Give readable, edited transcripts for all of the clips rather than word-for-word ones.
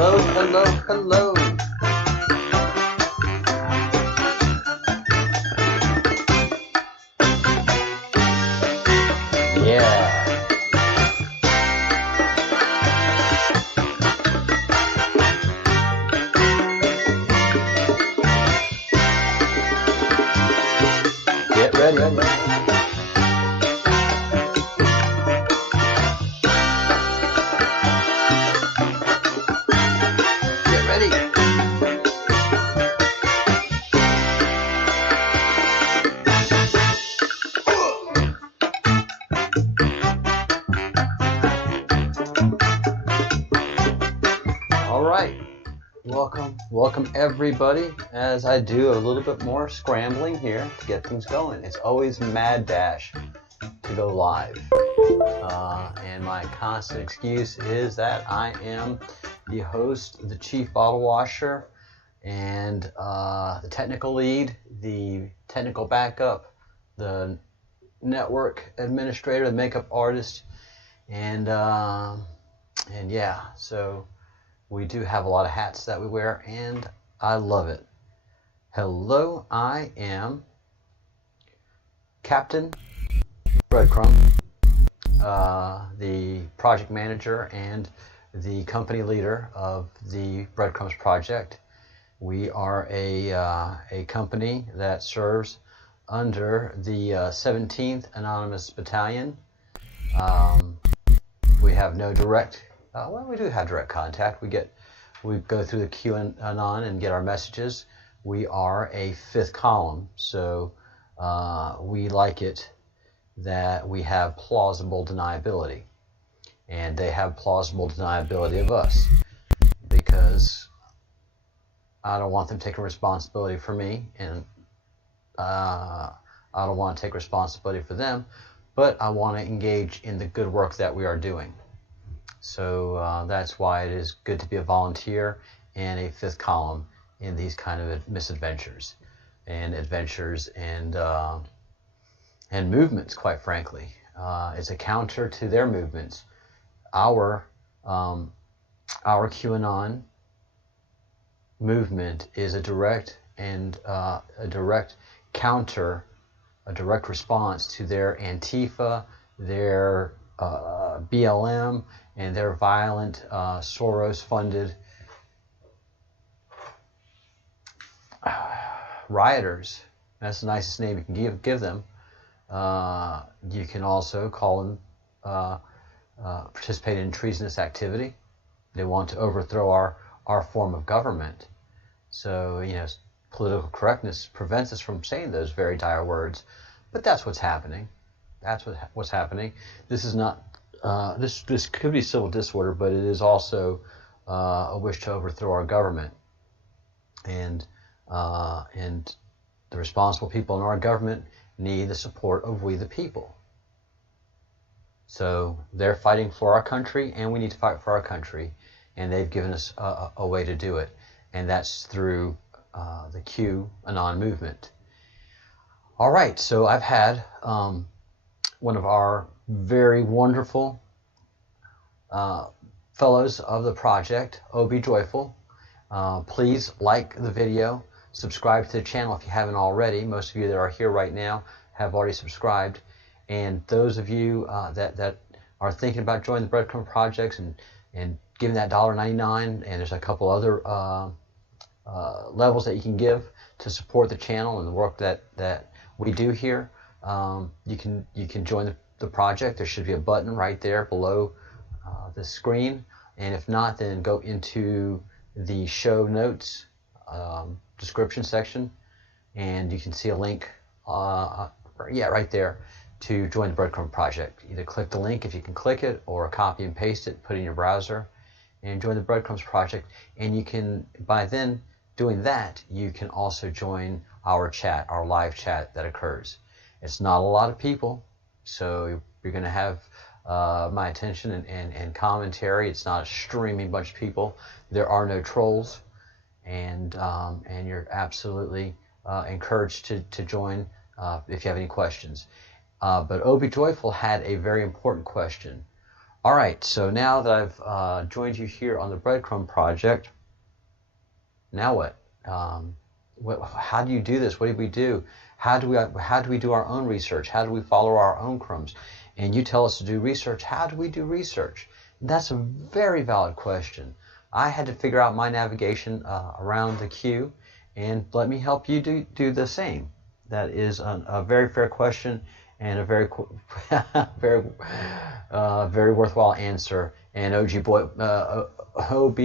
Hello, hello, hello. Yeah. Get ready. Welcome everybody, as I do a little bit more scrambling here to get things going. It's always mad dash to go live. And my constant excuse is that I am the host, the chief bottle washer, and the technical lead, the technical backup, the network administrator, the makeup artist, and yeah, so we do have a lot of hats that we wear, and I love it. Hello, I am Captain Breadcrumbs, the project manager and the company leader of the Breadcrumbs project. We are a company that serves under the 17th Anonymous Battalion. We have no direct well, we do have direct contact. We go through the QAnon and get our messages. We are a fifth column, so we like it that we have plausible deniability, and they have plausible deniability of us, because I don't want them taking responsibility for me, and I don't want to take responsibility for them, but I want to engage in the good work that we are doing. So that's why it is good to be a volunteer and a fifth column in these kind of misadventures and adventures and movements, quite frankly. It's a counter to their movements. Our QAnon movement is a direct counter, a direct response to their Antifa, their BLM, and their violent Soros-funded rioters. That's the nicest name you can give them. You can also call them participate in treasonous activity. They want to overthrow our form of government. So, political correctness prevents us from saying those very dire words, but that's what's happening. That's what's happening. This is not this could be civil disorder, but it is also a wish to overthrow our government, and the responsible people in our government need the support of we the people. So they're fighting for our country, and we need to fight for our country, and they've given us a way to do it, and that's through the QAnon movement. All right, so I've had one of our very wonderful fellows of the project, O.B. Joyful. Please like the video, subscribe to the channel if you haven't already. Most of you that are here right now have already subscribed. And those of you that are thinking about joining the Breadcrumb projects and giving that $1.99, and there's a couple other levels that you can give to support the channel and the work that we do here. You can join the project. There should be a button right there below the screen, and if not, then go into the show notes description section, and you can see a link right there to join the Breadcrumb project. Either click the link if you can click it, or copy and paste it, put it in your browser, and join the Breadcrumbs project. And you can, by then doing that, you can also join our chat, our live chat that occurs. It's not a lot of people, so you're going to have my attention and commentary. It's not a streaming bunch of people. There are no trolls, and you're absolutely encouraged to join if you have any questions. But Obi Joyful had a very important question. All right, so now that I've joined you here on the Breadcrumb project, now what? How do you do this? What do we do? How do we do our own research? How do we follow our own crumbs? And you tell us to do research. How do we do research? That's a very valid question. I had to figure out my navigation around the Q, and let me help you do the same. That is a very fair question and a very very worthwhile answer. And OB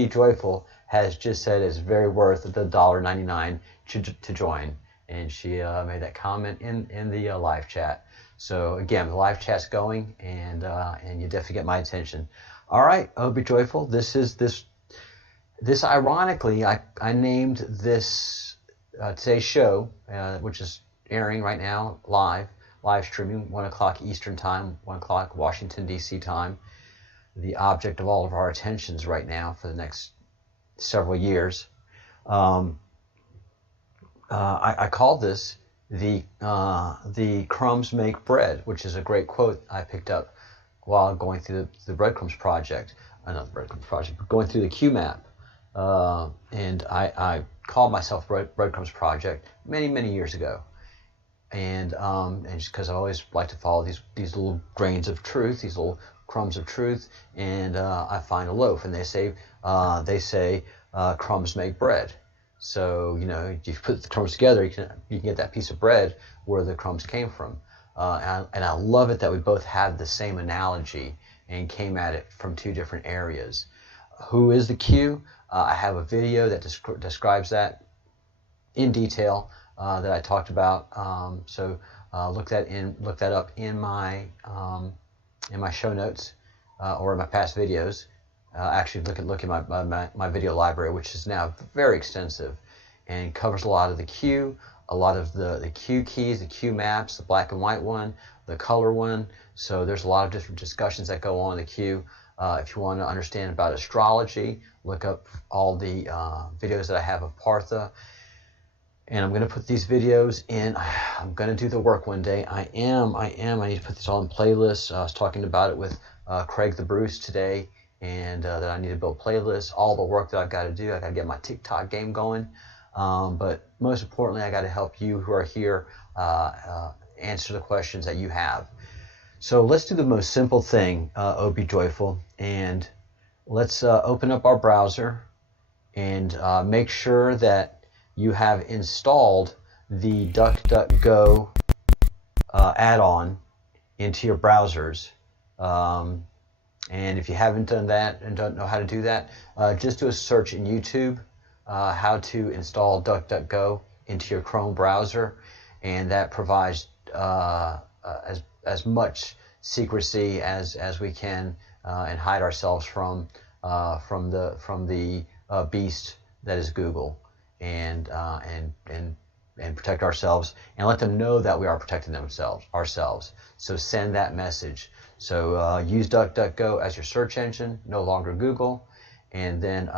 Joyful has just said it's very worth the $1.99 to join, and she made that comment in the live chat. So again, the live chat's going, and you definitely get my attention. All right, OB Joyful. This ironically, I named this today's show, which is airing right now live streaming, 1 o'clock Eastern time, 1 o'clock Washington D.C. time. The object of all of our attentions right now for the next several years. I called this the crumbs make bread, which is a great quote I picked up while going through the Breadcrumbs project. Not the Breadcrumbs project, but going through the Qmap. And I called myself Breadcrumbs Project many years ago. And just because I always like to follow these little grains of truth, these little crumbs of truth, and I find a loaf, and they say crumbs make bread. So you put the crumbs together, you can get that piece of bread where the crumbs came from. And I love it that we both had the same analogy and came at it from two different areas. Who is the Q? I have a video that describes that in detail that I talked about. So look that up in my show notes or in my past videos. Actually, look at my video library, which is now very extensive and covers a lot of the Q, a lot of the Q keys, the Q maps, the black and white one, the color one. So there's a lot of different discussions that go on in the Q. If you want to understand about astrology, look up all the videos that I have of Partha. And I'm going to put these videos in. I'm going to do the work one day. I need to put this all in playlists. I was talking about it with Craig the Bruce today, and that I need to build playlists. All the work that I've got to do. I got to get my TikTok game going. But most importantly, I got to help you who are here answer the questions that you have. So let's do the most simple thing, OB Joyful, and let's open up our browser and make sure that you have installed the DuckDuckGo add-on into your browsers. And if you haven't done that and don't know how to do that, just do a search in YouTube, how to install DuckDuckGo into your Chrome browser, and that provides as much secrecy as we can and hide ourselves from the beast that is Google, and protect ourselves and let them know that we are protecting ourselves. So send that message. So use DuckDuckGo as your search engine, no longer Google, and then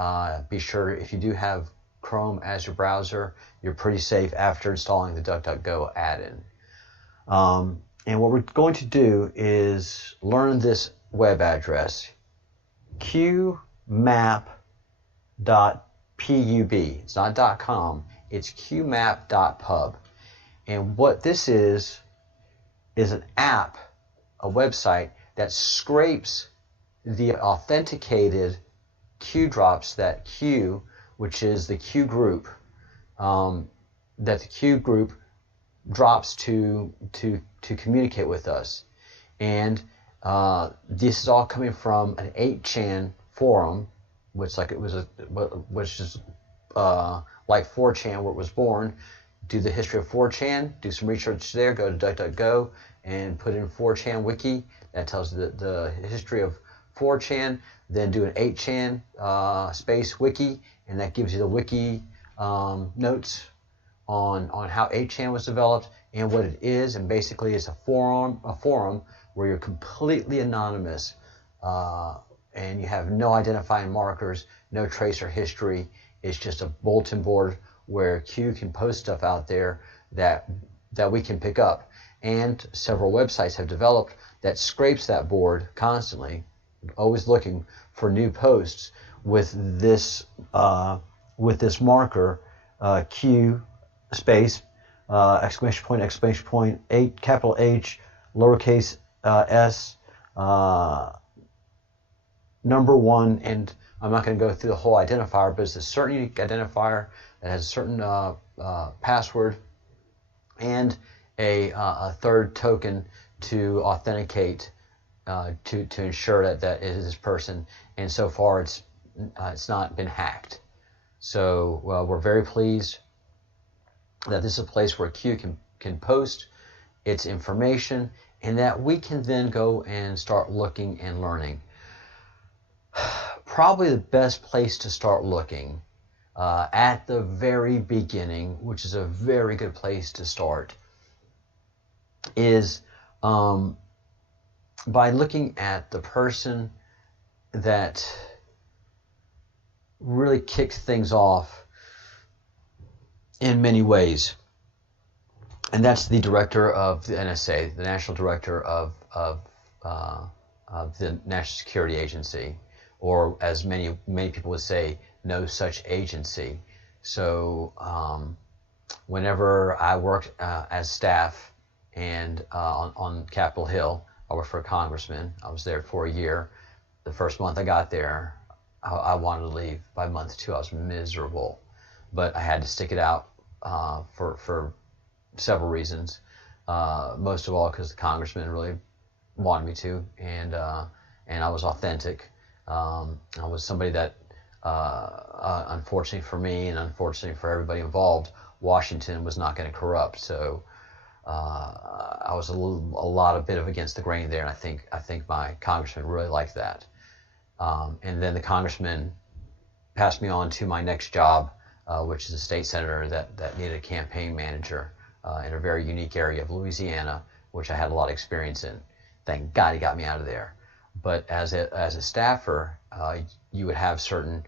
be sure if you do have Chrome as your browser, you're pretty safe after installing the DuckDuckGo add-in. And what we're going to do is learn this web address, Qmap.pub. It's not .com, it's Qmap.pub. And what this is an app, a website that scrapes the authenticated Q drops that Q, which is the Q group, that the Q group drops to communicate with us. And this is all coming from an 8chan forum, which is like 4chan where it was born. Do the history of 4chan, do some research there, go to DuckDuckGo and put in 4chan wiki. That tells you the history of 4chan. Then do an 8chan space wiki, and that gives you the wiki notes on how 8chan was developed and what it is. And basically it's a forum where you're completely anonymous and you have no identifying markers, no tracer history. It's just a bulletin board where Q can post stuff out there that we can pick up. And several websites have developed that scrapes that board constantly, always looking for new posts with this marker, Q space exclamation point 8 capital H lowercase s number 1, and I'm not going to go through the whole identifier, but it's a certain unique identifier that has a certain password and a third token to authenticate to ensure that it is this person. And so far, it's not been hacked. So we're very pleased that this is a place where Q can post its information, and that we can then go and start looking and learning. Probably the best place to start looking at the very beginning, which is a very good place to start, is by looking at the person that really kicked things off in many ways. And that's the director of the NSA, the National Director of the National Security Agency, or as many people would say, no such agency. So whenever I worked as staff and on Capitol Hill, I worked for a congressman. I was there for a year. The first month I got there, I wanted to leave. By month 2, I was miserable, but I had to stick it out for several reasons. Most of all, because the congressman really wanted me to, and I was authentic. I was somebody that, unfortunately for me and unfortunately for everybody involved, Washington was not going to corrupt. So I was a bit of against the grain there, and I think my congressman really liked that. And then the congressman passed me on to my next job, which is a state senator that needed a campaign manager in a very unique area of Louisiana, which I had a lot of experience in. Thank God he got me out of there. But as a staffer, you would have certain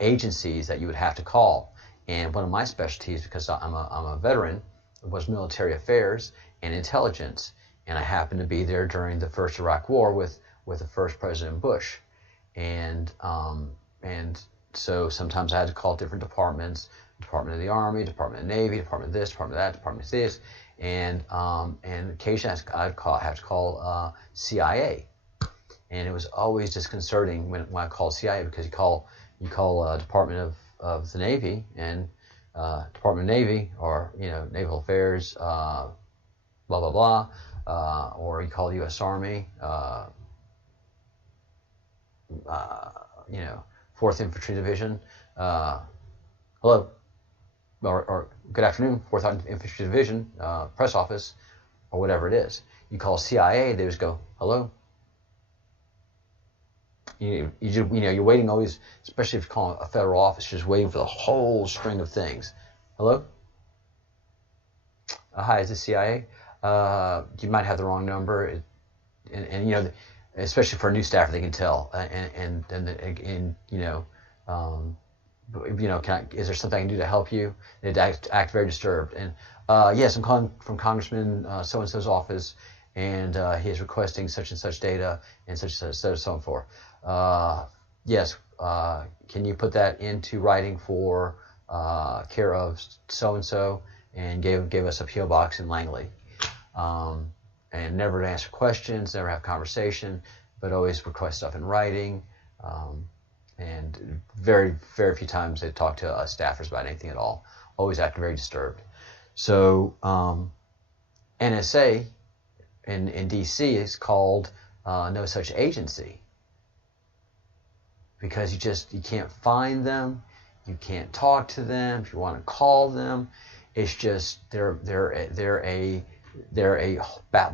agencies that you would have to call. And one of my specialties, because I'm a veteran, was military affairs and intelligence. And I happened to be there during the first Iraq War with the first President Bush. And so sometimes I had to call different departments, Department of the Army, Department of the Navy, Department of this, Department of that, Department of this, and occasionally I'd have to call CIA. And it was always disconcerting when I called CIA, because you call Department of the Navy and Department of Navy, or Naval Affairs, blah blah blah, or you call the U.S. Army, 4th Infantry Division, hello, or good afternoon, 4th Infantry Division, press office, or whatever it is. You call CIA, they just go, hello. You're waiting always, especially if you call a federal office, just waiting for the whole string of things. Hello? Hi, is this CIA? You might have the wrong number, and especially for a new staffer, they can tell. Is there something I can do to help you? They'd act very disturbed. And yes, I'm calling from Congressman so and so's office, and he is requesting such and such data and such and such, so and forth. Yes, can you put that into writing for care of so and so, and gave us a PO box in Langley. And never to answer questions, never have conversation, but always request stuff in writing. And very, very few times they talk to us staffers about anything at all. Always act very disturbed. So NSA in DC is called no such agency, because you can't find them, you can't talk to them. If you want to call them, it's just they're a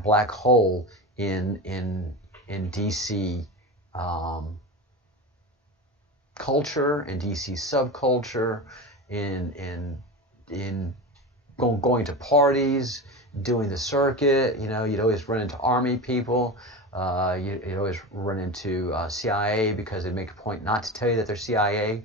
black hole in DC culture, in DC subculture, in going to parties, doing the circuit. You'd always run into Army people. You'd always run into CIA, because they'd make a point not to tell you that they're CIA.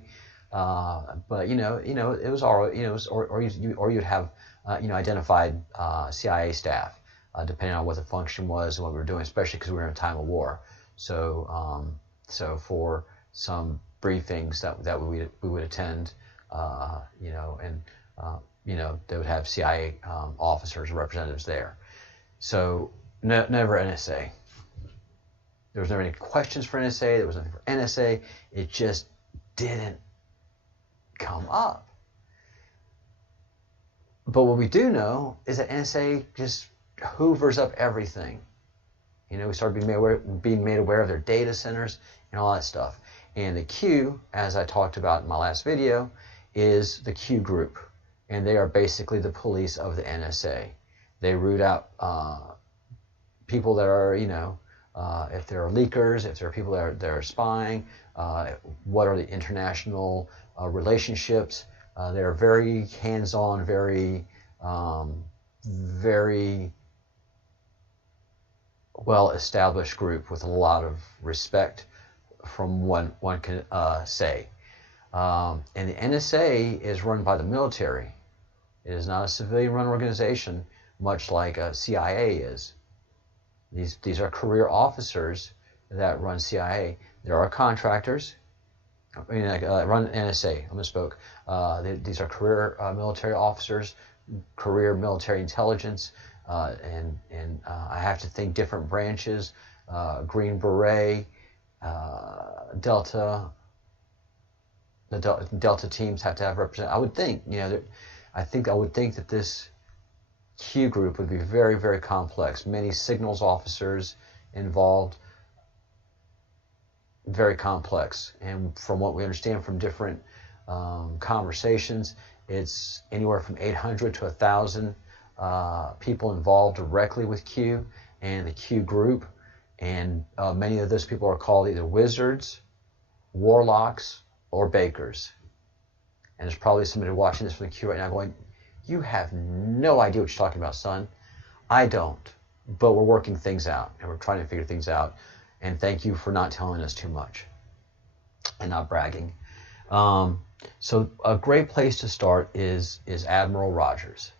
But it was all or you'd have identified CIA staff, depending on what the function was and what we were doing, especially because we were in a time of war. So So for some briefings that we would attend, you know, and you know, they would have CIA officers and representatives there. So never NSA. There was never any questions for NSA. There was nothing for NSA. It just didn't come up. But what we do know is that NSA just hoovers up everything. You know, we started being made aware of their data centers and all that stuff. And the Q, as I talked about in my last video, is the Q group. And they are basically the police of the NSA. They root out people that are, you know, if there are leakers, if there are people that are spying, what are the international relationships. They're very hands-on, very well-established group with a lot of respect from one can say. And the NSA is run by the military. It is not a civilian-run organization, much like CIA is. These are career officers that run CIA. There are contractors. I mean, run NSA. I misspoke. These are career military officers, career military intelligence, and I have to think different branches. Green Beret, Delta. The Delta teams have to have representatives. I would think, you know, I would think that this Q group would be very, very complex. Many signals officers involved. Very complex, and from what we understand from different conversations, it's anywhere from 800 to 1,000 people involved directly with Q and the Q group, and many of those people are called either wizards, warlocks, or bakers. And there's probably somebody watching this from the Q right now going, "You have no idea what you're talking about, son." I don't, but we're working things out, and we're trying to figure things out. And thank you for not telling us too much and not bragging. So a great place to start is Admiral Rogers.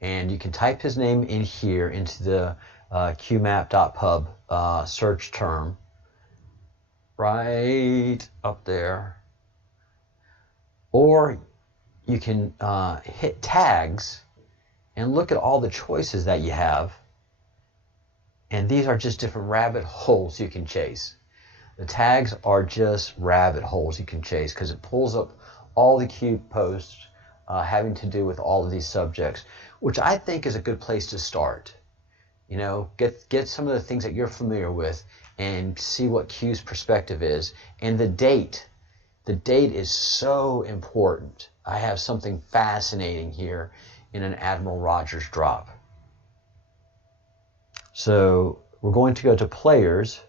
And you can type his name in here into the Qmap.pub search term right up there. Or you can hit tags and look at all the choices that you have. And these are just different rabbit holes you can chase. The tags are just rabbit holes you can chase because it pulls up all the Q posts having to do with all of these subjects, which I think is a good place to start. You know, get some of the things that you're familiar with and see what Q's perspective is. And the date. The date is so important. I have something fascinating here in an Admiral Rogers drop. So we're going to go to Players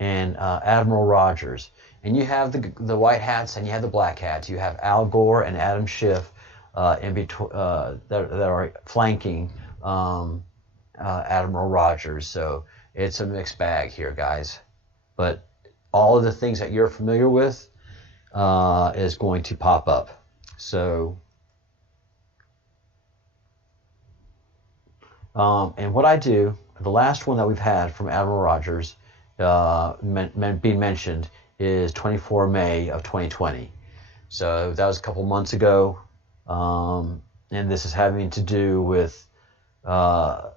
and Admiral Rogers. And you have the white hats and you have the black hats. You have Al Gore and Adam Schiff in between, that are flanking Admiral Rogers. So it's a mixed bag here, guys. But all of the things that you're familiar with is going to pop up. So and what I do, the last one that we've had from Admiral Rogers being mentioned is 24 May of 2020. So that was a couple months ago, and this is having to do with of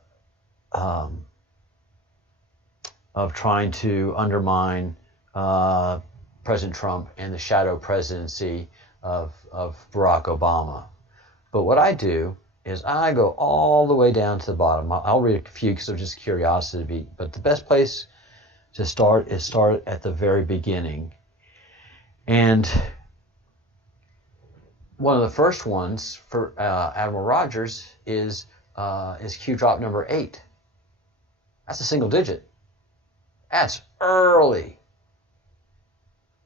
trying to undermine President Trump and the shadow presidency of Barack Obama. But what I do is I go all the way down to the bottom. I'll read a few because of just curiosity, but the best place to start is start at the very beginning. And one of the first ones for Admiral Rogers is Q drop number 8. That's a single digit. That's early.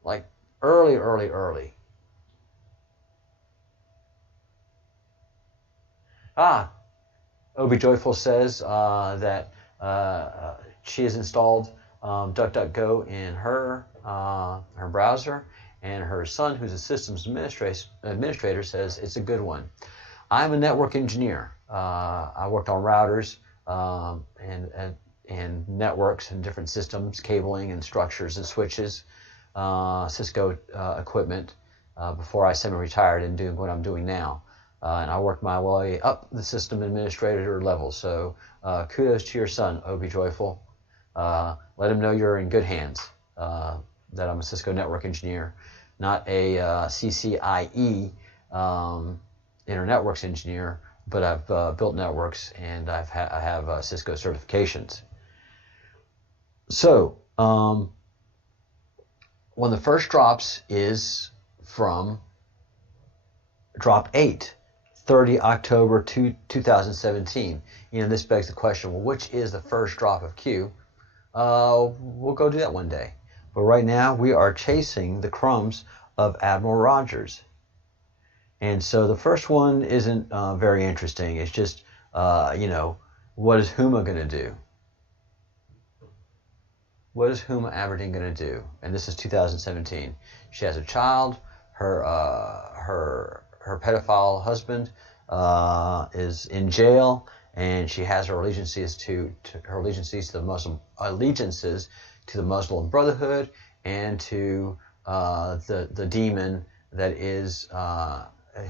Like early. Obi Joyful says that she has installed DuckDuckGo in her browser, and her son, who's a systems administrator, says it's a good one. I'm a network engineer. I worked on routers, and and networks and different systems, cabling and structures and switches, Cisco equipment before I semi-retired and doing what I'm doing now. And I worked my way up the system administrator level. So kudos to your son, Obi Joyful. Let him know you're in good hands, that I'm a Cisco network engineer, not a CCIE Internetworks engineer, but I've built networks and I have Cisco certifications. So one of the first drops is from drop 8, 30 October 2017. You know, this begs the question, well, which is the first drop of Q? We'll go do that one day. But right now we are chasing the crumbs of Admiral Rogers. And so the first one isn't very interesting. It's just, you know, what is Huma going to do? What is Huma Aberdeen going to do? And this is 2017. She has a child. Her pedophile husband is in jail, and she has her allegiances to the Muslim Brotherhood and to the demon that is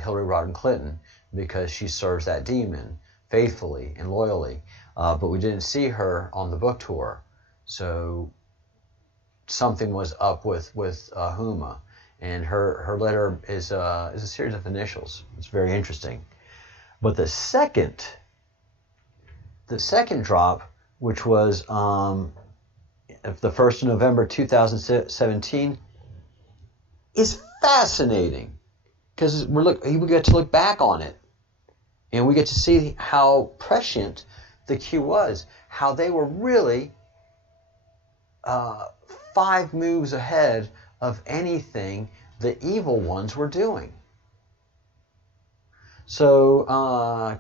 Hillary Rodham Clinton, because she serves that demon faithfully and loyally. But we didn't see her on the book tour, so something was up with Huma. And her letter is a series of initials. It's very interesting. But the second drop, which was the 1st of November 2017, is fascinating, because we get to look back on it, and we get to see how prescient the Q was, how they were really 5 moves ahead of anything the evil ones were doing. So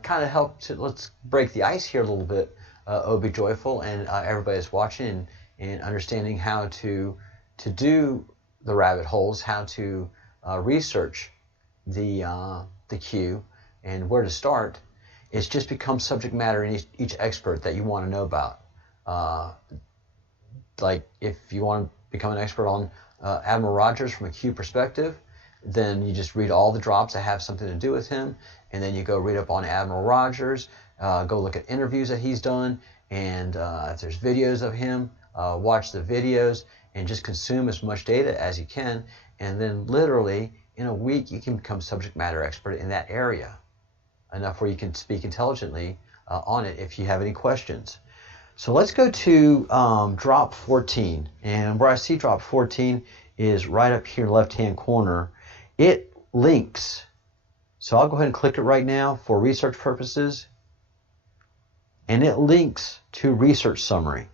kind of let's break the ice here a little bit, Obi Joyful, and everybody that's watching, and understanding how to do the rabbit holes, how to research the Q, and where to start. It's just become subject matter in each expert that you want to know about. Like if you want to become an expert on Admiral Rogers from a Q perspective, then you just read all the drops that have something to do with him, and then you go read up on Admiral Rogers, go look at interviews that he's done, and if there's videos of him, watch the videos, and just consume as much data as you can, and then literally in a week you can become subject matter expert in that area, enough where you can speak intelligently on it if you have any questions. So let's go to drop 14, and where I see drop 14 is right up here left-hand corner. It links, so I'll go ahead and click it right now for research purposes, and it links to research summary.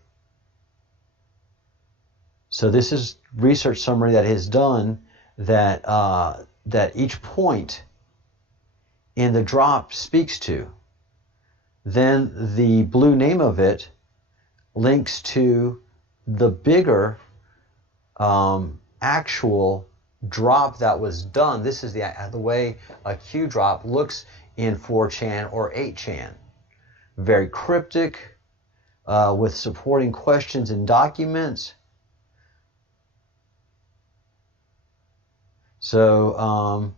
So this is research summary that is done, that each point in the drop speaks to. Then the blue name of it links to the bigger actual drop that was done. This is the way a Q drop looks in 4chan or 8chan. Very cryptic, with supporting questions and documents. So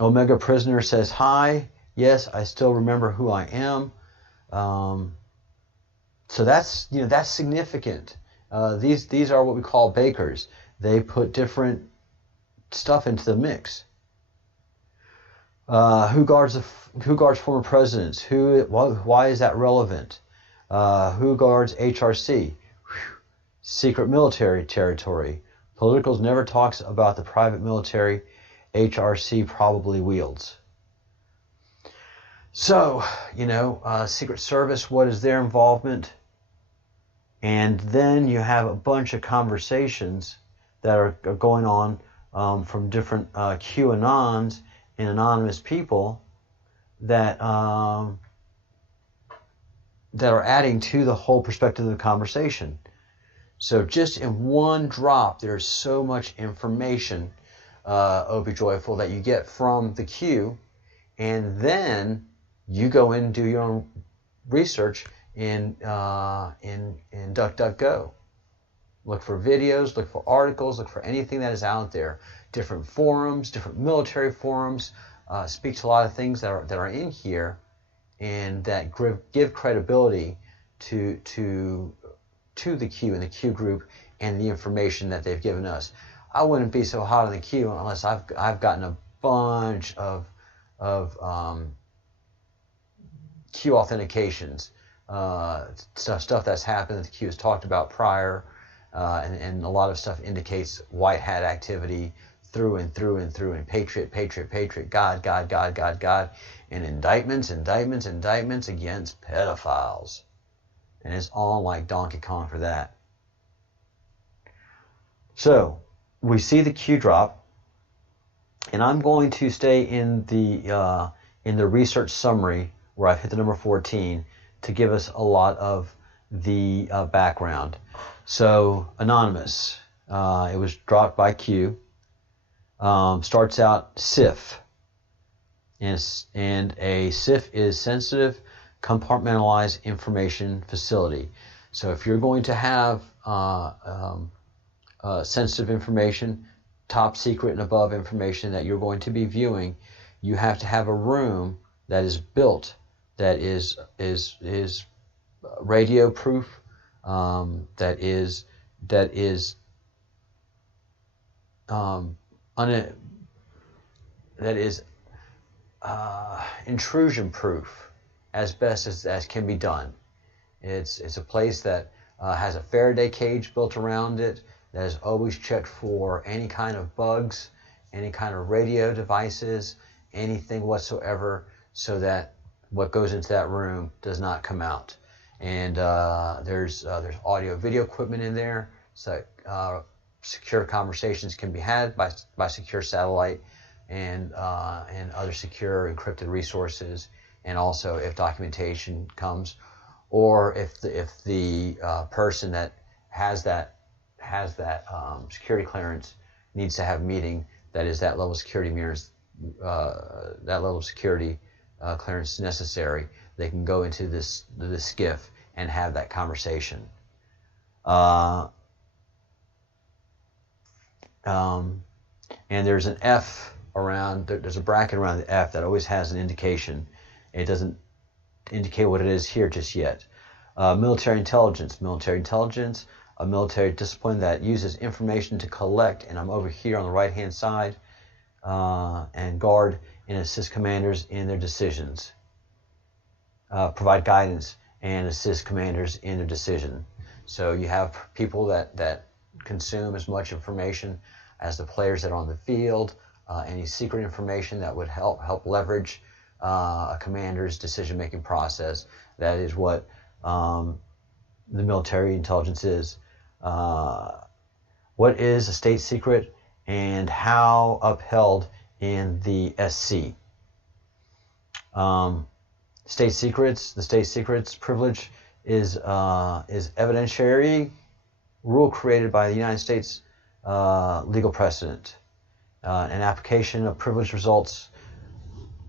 Omega Prisoner says, hi, yes, I still remember who I am. So that's significant. These are what we call bakers. They put different stuff into the mix. Who guards former presidents? Why is that relevant? Who guards HRC? Secret military territory. Politicals never talks about the private military HRC probably wields. So, Secret Service, what is their involvement? And then you have a bunch of conversations that are going on from different QAnons and anonymous people that are adding to the whole perspective of the conversation. So just in one drop, there's so much information, Obi Joyful, that you get from the Q, and then you go in and do your own research in DuckDuckGo. Look for videos, look for articles, look for anything that is out there. Different forums, different military forums. Speak to a lot of things that are in here, and that give credibility to the Q and the Q group and the information that they've given us. I wouldn't be so hot on the Q unless I've gotten a bunch of Q authentications, stuff that's happened that the Q has talked about prior, and a lot of stuff indicates white hat activity through and through and through, and patriot, God, and indictments against pedophiles. And it's on like Donkey Kong for that. So we see the Q drop, and I'm going to stay in the research summary where I've hit the number 14 to give us a lot of the background. So anonymous, it was dropped by Q. Starts out SIF, and a SIF is sensitive compartmentalized information facility. So if you're going to have sensitive information, top secret and above information that you're going to be viewing, you have to have a room that is built, that is radio proof, that is intrusion proof as best as can be done. It's a place that has a Faraday cage built around it, that is always checked for any kind of bugs, any kind of radio devices, anything whatsoever, so that what goes into that room does not come out. And there's audio video equipment in there, so secure conversations can be had by secure satellite and other secure encrypted resources. And also, if documentation comes, or if the person that has that security clearance needs to have a meeting that is that level of security clearance necessary, they can go into this SCIF and have that conversation. And there's an F around, there's a bracket around the F that always has an indication. It doesn't indicate what it is here just yet. Military intelligence, a military discipline that uses information to collect, and I'm over here on the right hand side, and guard and assist commanders in their decisions. Provide guidance and assist commanders in their decision. So you have people that consume as much information as the players that are on the field, any secret information that would help leverage a commander's decision-making process. That is what the military intelligence is. What is a state secret and how upheld in the SC? State secrets. The state secrets privilege is evidentiary rule created by the United States legal precedent. An application of privilege results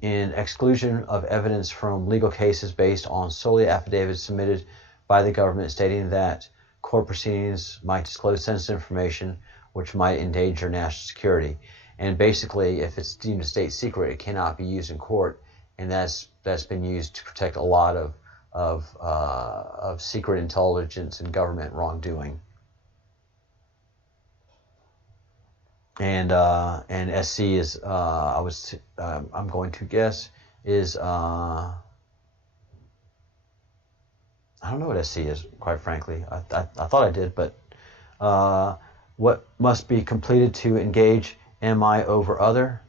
in exclusion of evidence from legal cases based on solely affidavits submitted by the government stating that court proceedings might disclose sensitive information which might endanger national security. And basically, if it's deemed a state secret, it cannot be used in court, and that's been used to protect a lot of secret intelligence and government wrongdoing. And SC is I'm going to guess is I don't know what SC is, quite frankly. I thought I did, but what must be completed to engage MI over other?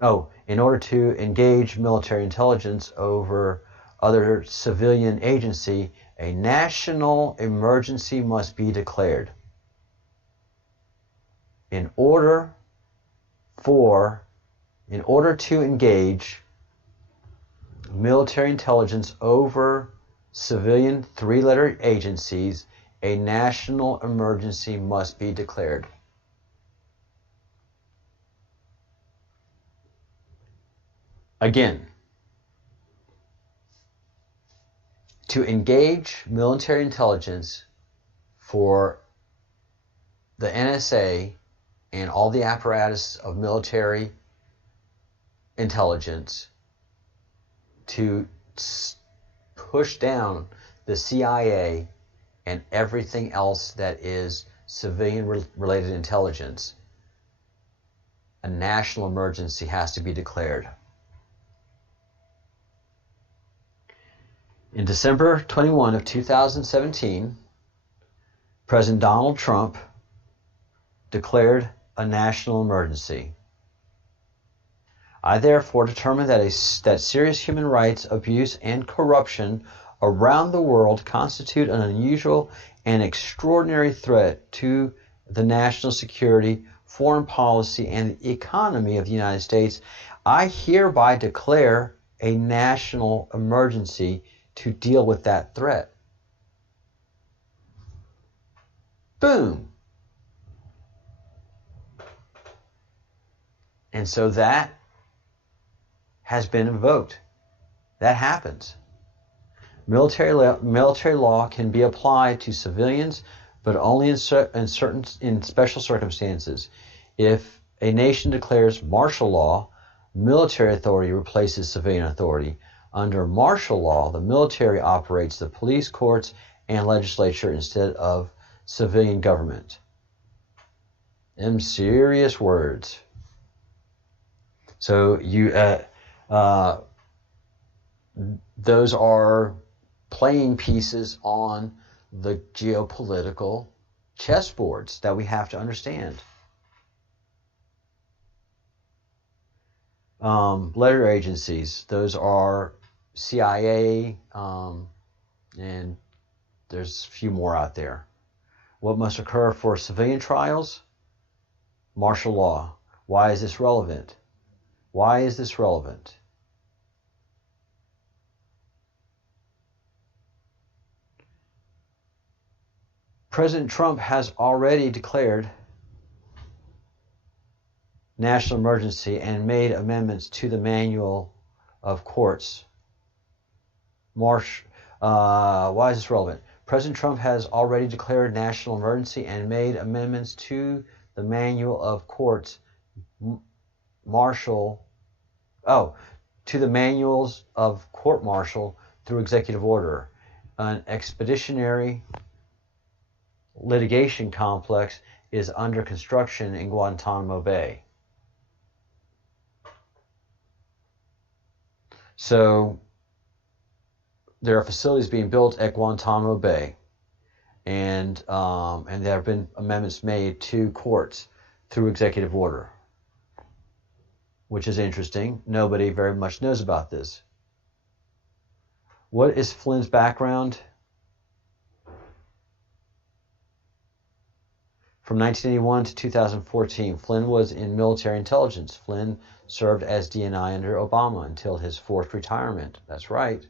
Oh, in order to engage military intelligence over other civilian agency, a national emergency must be declared. In order to engage military intelligence over civilian three-letter agencies, a national emergency must be declared. Again, to engage military intelligence for the NSA and all the apparatus of military intelligence to push down the CIA and everything else that is civilian-related intelligence. A national emergency has to be declared. In December 21 of 2017, President Donald Trump declared a national emergency. I therefore determine that serious human rights abuse and corruption around the world constitute an unusual and extraordinary threat to the national security, foreign policy, and the economy of the United States. I hereby declare a national emergency to deal with that threat. Boom. And so that has been invoked. That happens. Military law can be applied to civilians, but only in special circumstances. If a nation declares martial law, military authority replaces civilian authority. Under martial law, the military operates the police, courts, and legislature instead of civilian government. Them serious words. So those are playing pieces on the geopolitical chessboards that we have to understand. Letter agencies, those are CIA, and there's a few more out there. What must occur for civilian trials? Martial law. Why is this relevant? Why is this relevant? President Trump has already declared national emergency and made amendments to the manual of courts. Why is this relevant? President Trump has already declared national emergency and made amendments to the manual of courts to the manuals of court-martial through executive order. An expeditionary litigation complex is under construction in Guantanamo Bay. So there are facilities being built at Guantanamo Bay, and there have been amendments made to courts through executive order, which is interesting. Nobody very much knows about this. What is Flynn's background? From 1981 to 2014, Flynn was in military intelligence. Flynn served as DNI under Obama until his forced retirement. That's right.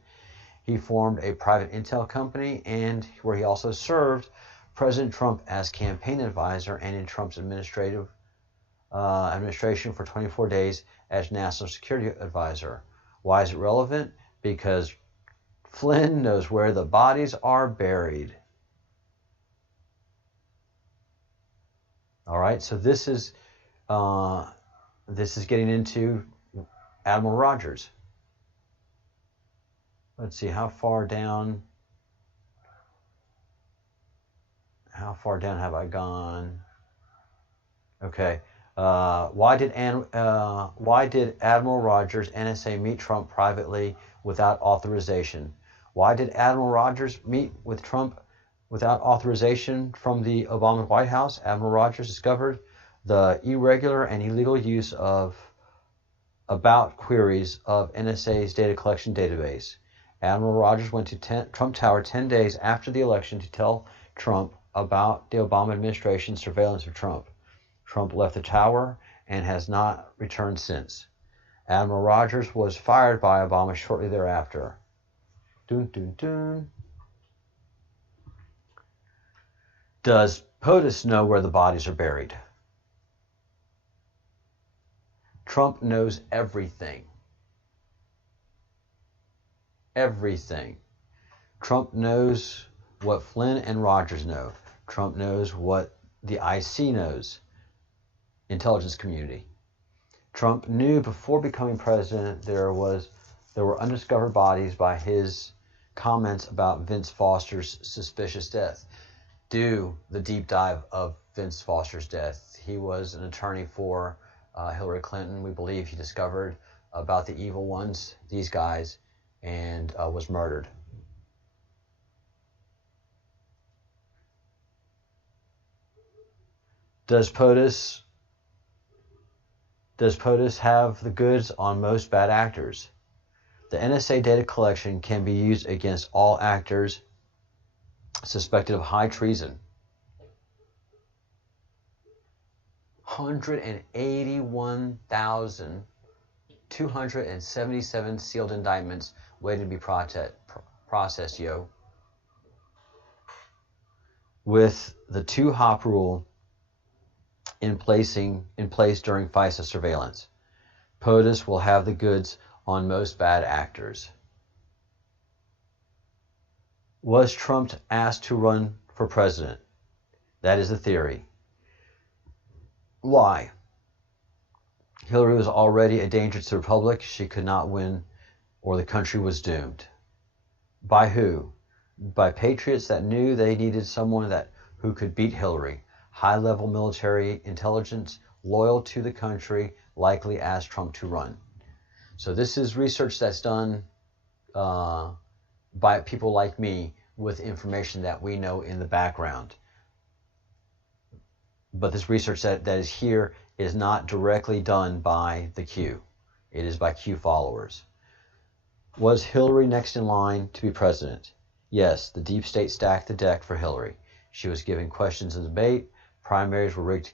He formed a private intel company, and where he also served President Trump as campaign advisor and in Trump's administration for 24 days as national security advisor. Why is it relevant? Because Flynn knows where the bodies are buried. All right, so this is getting into Admiral Rogers. Let's see, how far down have I gone? Okay. Why did Admiral Rogers, NSA, meet Trump privately without authorization? Why did Admiral Rogers meet with Trump without authorization from the Obama White House? Admiral Rogers discovered the irregular and illegal use of about queries of NSA's data collection database. Admiral Rogers went to Trump Tower 10 days after the election to tell Trump about the Obama administration's surveillance of Trump. Trump left the tower and has not returned since. Admiral Rogers was fired by Obama shortly thereafter. Dun, dun, dun. Does POTUS know where the bodies are buried? Trump knows everything. Everything. Trump knows what Flynn and Rogers know. Trump knows what the IC knows, intelligence community. Trump knew before becoming president there were undiscovered bodies by his comments about Vince Foster's suspicious death. Do the deep dive of Vince Foster's death. He was an attorney for Hillary Clinton. We believe he discovered about the evil ones, these guys, and was murdered. Does POTUS have the goods on most bad actors? The NSA data collection can be used against all actors suspected of high treason. 181,277 sealed indictments waiting to be processed, yo. With the 2-hop rule in place during FISA surveillance, POTUS will have the goods on most bad actors. Was Trump asked to run for president? That is the theory. Why? Hillary was already a danger to the republic. She could not win, or the country was doomed. By who? By patriots that knew they needed someone who could beat Hillary. High-level military intelligence, loyal to the country, likely asked Trump to run. So this is research that's done by people like me with information that we know in the background. But this research that is here is not directly done by the Q. It is by Q followers. Was Hillary next in line to be president? Yes, the deep state stacked the deck for Hillary. She was given questions in debate. Primaries were rigged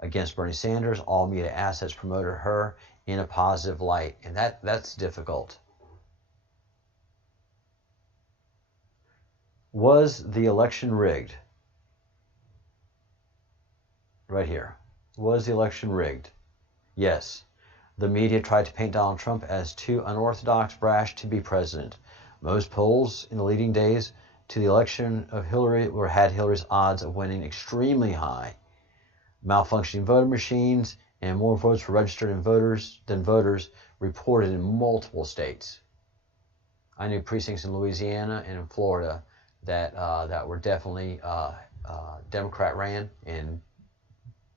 against Bernie Sanders. All media assets promoted her in a positive light, and that's difficult. Was the election rigged? Right here. Was the election rigged? Yes. The media tried to paint Donald Trump as too unorthodox, brash to be president. Most polls in the leading days to the election of Hillary had Hillary's odds of winning extremely high. Malfunctioning voter machines and more votes for registered than voters reported in multiple states. I knew precincts in Louisiana and in Florida that were definitely Democrat ran and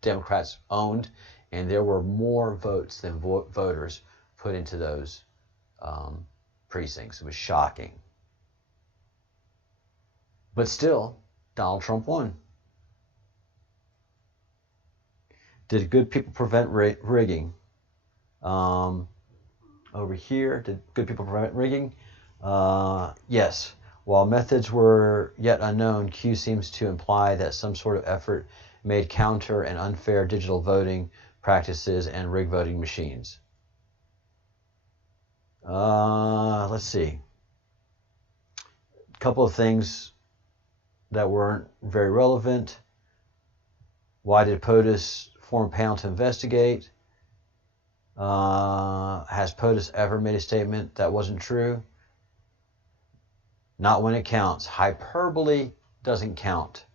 Democrats owned, and there were more votes than voters put into those precincts. It was shocking. But still, Donald Trump won. Did good people prevent rigging? Over here, did good people prevent rigging? Yes. While methods were yet unknown, Q seems to imply that some sort of effort made counter and unfair digital voting practices and rigged voting machines. Let's see. A couple of things that weren't very relevant. Why did POTUS form a panel to investigate? Has POTUS ever made a statement that wasn't true? Not when it counts. Hyperbole doesn't count.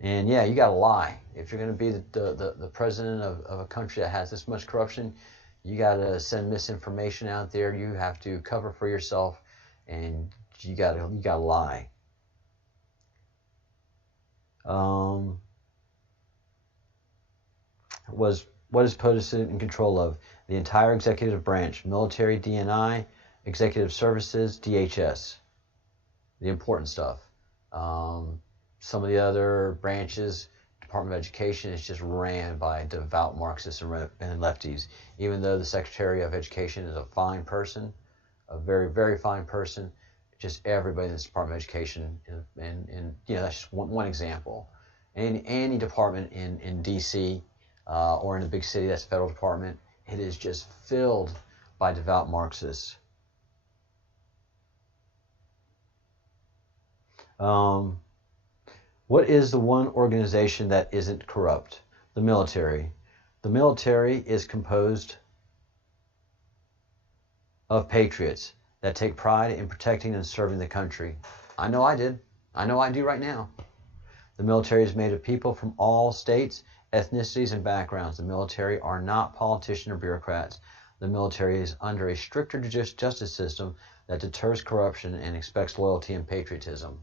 And yeah, you got to lie. If you're going to be the president of a country that has this much corruption, you got to send misinformation out there. You have to cover for yourself, and you got to lie. What is POTUS in control of? The entire executive branch, military, DNI, executive services, DHS, the important stuff. Some of the other branches, Department of Education, is just ran by devout Marxists and lefties, even though the Secretary of Education is a fine person, a very, very fine person. Just everybody in the Department of Education, and that's just one example. Any department in D.C. Or in a big city that's a federal department, it is just filled by devout Marxists. What is the one organization that isn't corrupt? The military. The military is composed of patriots that take pride in protecting and serving the country. I know I did. I know I do right now. The military is made of people from all states, ethnicities, and backgrounds. The military are not politicians or bureaucrats. The military is under a stricter justice system that deters corruption and expects loyalty and patriotism.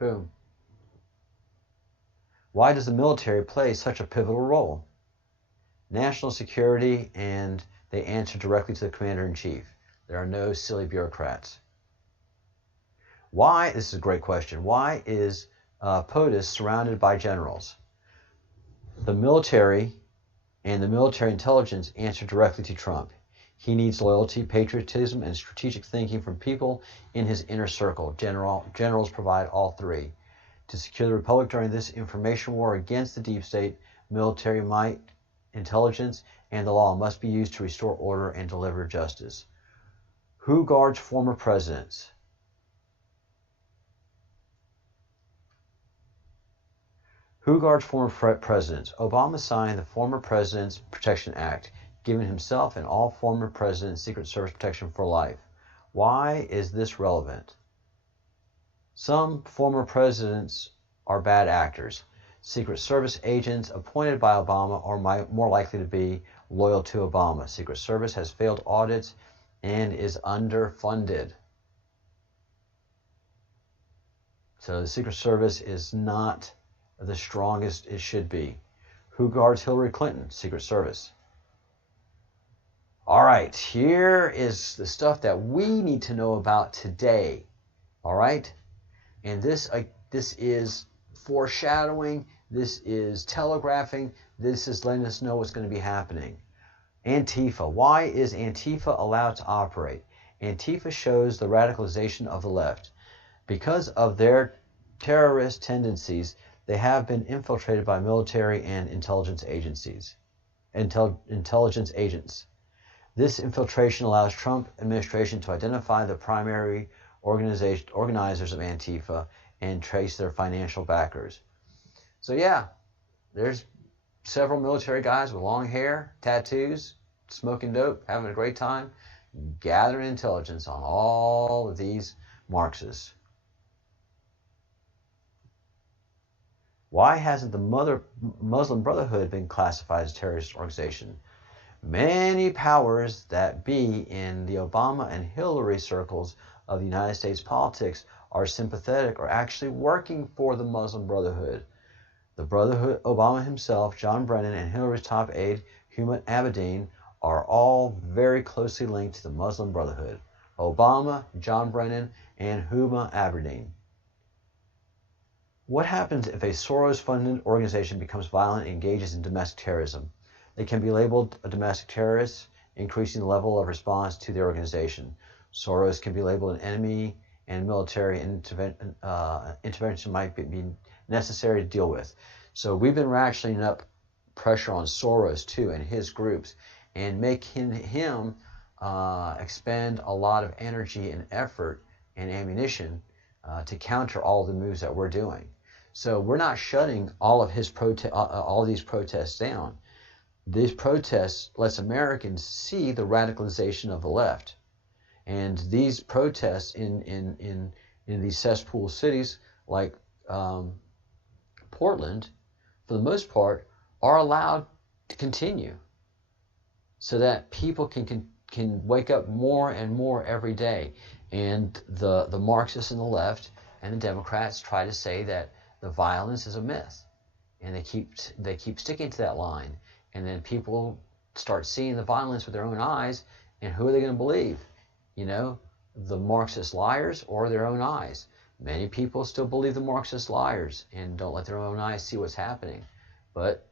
Boom. Why does the military play such a pivotal role? National security, and they answer directly to the commander-in-chief. There are no silly bureaucrats. Why, this is a great question, why is POTUS surrounded by generals? The military and the military intelligence answer directly to Trump. He needs loyalty, patriotism, and strategic thinking from people in his inner circle. Generals provide all three. To secure the republic during this information war against the deep state, military might, intelligence, and the law must be used to restore order and deliver justice. Who guards former presidents? Who guards former presidents? Obama signed the Former President's Protection Act, giving himself and all former presidents Secret Service protection for life. Why is this relevant? Some former presidents are bad actors. Secret Service agents appointed by Obama are more likely to be loyal to Obama. Secret Service has failed audits and is underfunded. So the Secret Service is not the strongest it should be. Who guards Hillary Clinton? Secret Service. All right, here is the stuff that we need to know about today. All right, and this is foreshadowing. This is telegraphing. This is letting us know what's going to be happening. Antifa. Why is Antifa allowed to operate? Antifa shows the radicalization of the left. Because of their terrorist tendencies, they have been infiltrated by military and intelligence agencies. Intelligence agents. This infiltration allows Trump administration to identify the primary organizers of Antifa and trace their financial backers. So yeah, there's several military guys with long hair, tattoos, smoking dope, having a great time, gathering intelligence on all of these Marxists. Why hasn't the Muslim Brotherhood been classified as a terrorist organization? Many powers that be in the Obama and Hillary circles of the United States politics are sympathetic or actually working for the Muslim Brotherhood. The Brotherhood, Obama himself, John Brennan, and Hillary's top aide, Huma Abedin, are all very closely linked to the Muslim Brotherhood. Obama, John Brennan, and Huma Abedin. What happens if a Soros-funded organization becomes violent and engages in domestic terrorism? They can be labeled a domestic terrorist, increasing the level of response to the organization. Soros can be labeled an enemy, and military intervention might be necessary to deal with. So we've been ratcheting up pressure on Soros too and his groups, and making him expend a lot of energy and effort and ammunition to counter all the moves that we're doing. So we're not shutting all of his all these protests down. These protests lets Americans see the radicalization of the left, and these protests in these cesspool cities like Portland, for the most part, are allowed to continue, so that people can wake up more and more every day. And the Marxists and the left and the Democrats try to say that the violence is a myth, and they keep sticking to that line. And then people start seeing the violence with their own eyes, and who are they going to believe? You know, the Marxist liars or their own eyes? Many people still believe the Marxist liars and don't let their own eyes see what's happening. But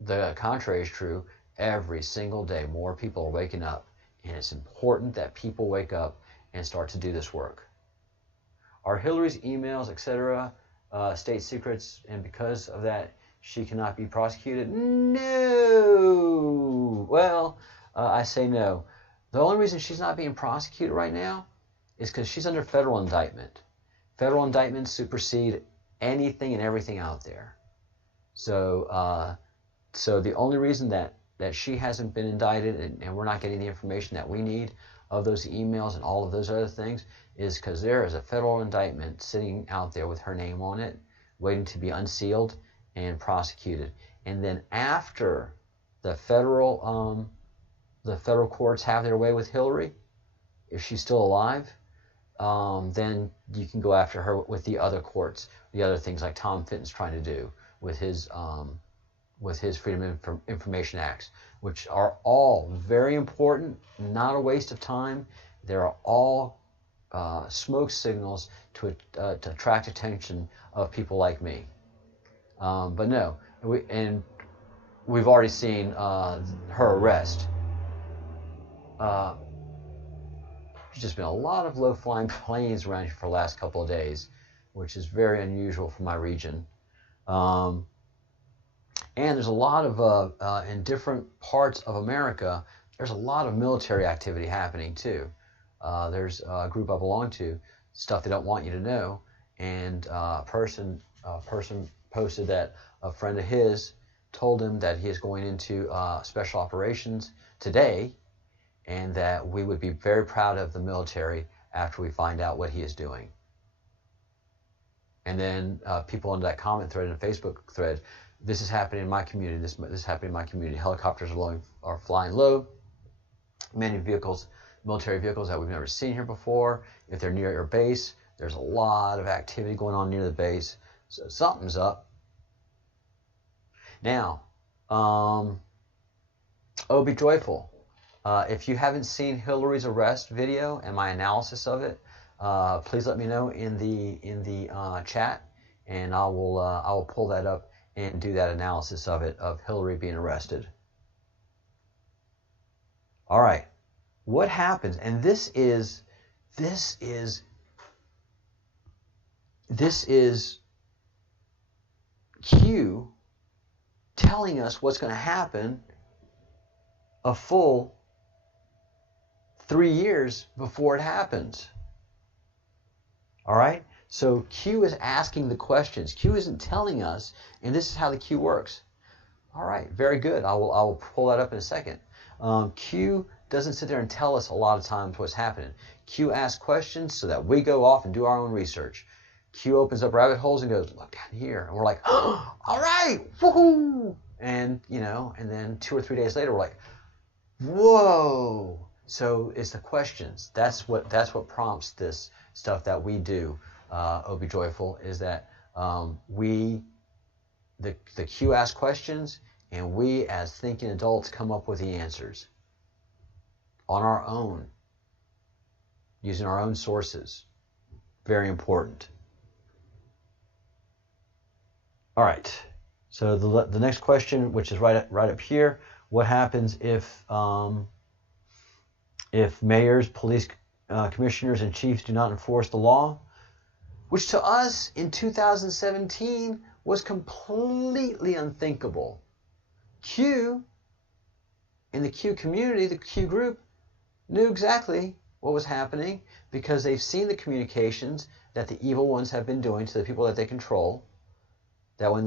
the contrary is true. Every single day, more people are waking up, and it's important that people wake up and start to do this work. Are Hillary's emails, etc., state secrets, and because of that, she cannot be prosecuted? No. Well, I say no. The only reason she's not being prosecuted right now is because she's under federal indictment. Federal indictments supersede anything and everything out there. So, so the only reason that she hasn't been indicted and we're not getting the information that we need of those emails and all of those other things is because there is a federal indictment sitting out there with her name on it, waiting to be unsealed and prosecuted. And then after the federal courts have their way with Hillary, if she's still alive, then you can go after her with the other courts, the other things like Tom Fitton's trying to do with his Freedom of Information Acts, which are all very important, not a waste of time. They're all smoke signals to attract attention of people like me. But no, we've already seen her arrest. There's just been a lot of low-flying planes around here for the last couple of days, which is very unusual for my region. And there's a lot of, in different parts of America, there's a lot of military activity happening too. There's a group I belong to, stuff they don't want you to know, and a person posted that a friend of his told him that he is going into special operations today, and that we would be very proud of the military after we find out what he is doing. And then people in that comment thread, in a Facebook thread, this is happening in my community, this is happening in my community. Helicopters are flying low, many vehicles, military vehicles that we've never seen here before. If they're near your base, there's a lot of activity going on near the base. So something's up. Now, oh, be joyful. If you haven't seen Hillary's arrest video and my analysis of it, please let me know in the chat, and I will pull that up and do that analysis of it, of Hillary being arrested. All right, what happens? And this is Q telling us what's going to happen a full 3 years before it happens. All right? So Q is asking the questions. Q isn't telling us, and this is how the Q works. All right, very good. I will pull that up in a second. Q doesn't sit there and tell us a lot of times what's happening. Q asks questions so that we go off and do our own research. Q opens up rabbit holes and goes, look down here. And we're like, oh, all right, woohoo! And, and then 2 or 3 days later, we're like, whoa. So it's the questions. That's what prompts this stuff that we do. Oh, be joyful, is that the Q asks questions, and we as thinking adults come up with the answers on our own, using our own sources. Very important. All right. So the next question, which is right up here, what happens if mayors, police commissioners, and chiefs do not enforce the law? Which to us in 2017 was completely unthinkable. Q, in the Q community, the Q group, knew exactly what was happening because they've seen the communications that the evil ones have been doing to the people that they control. That when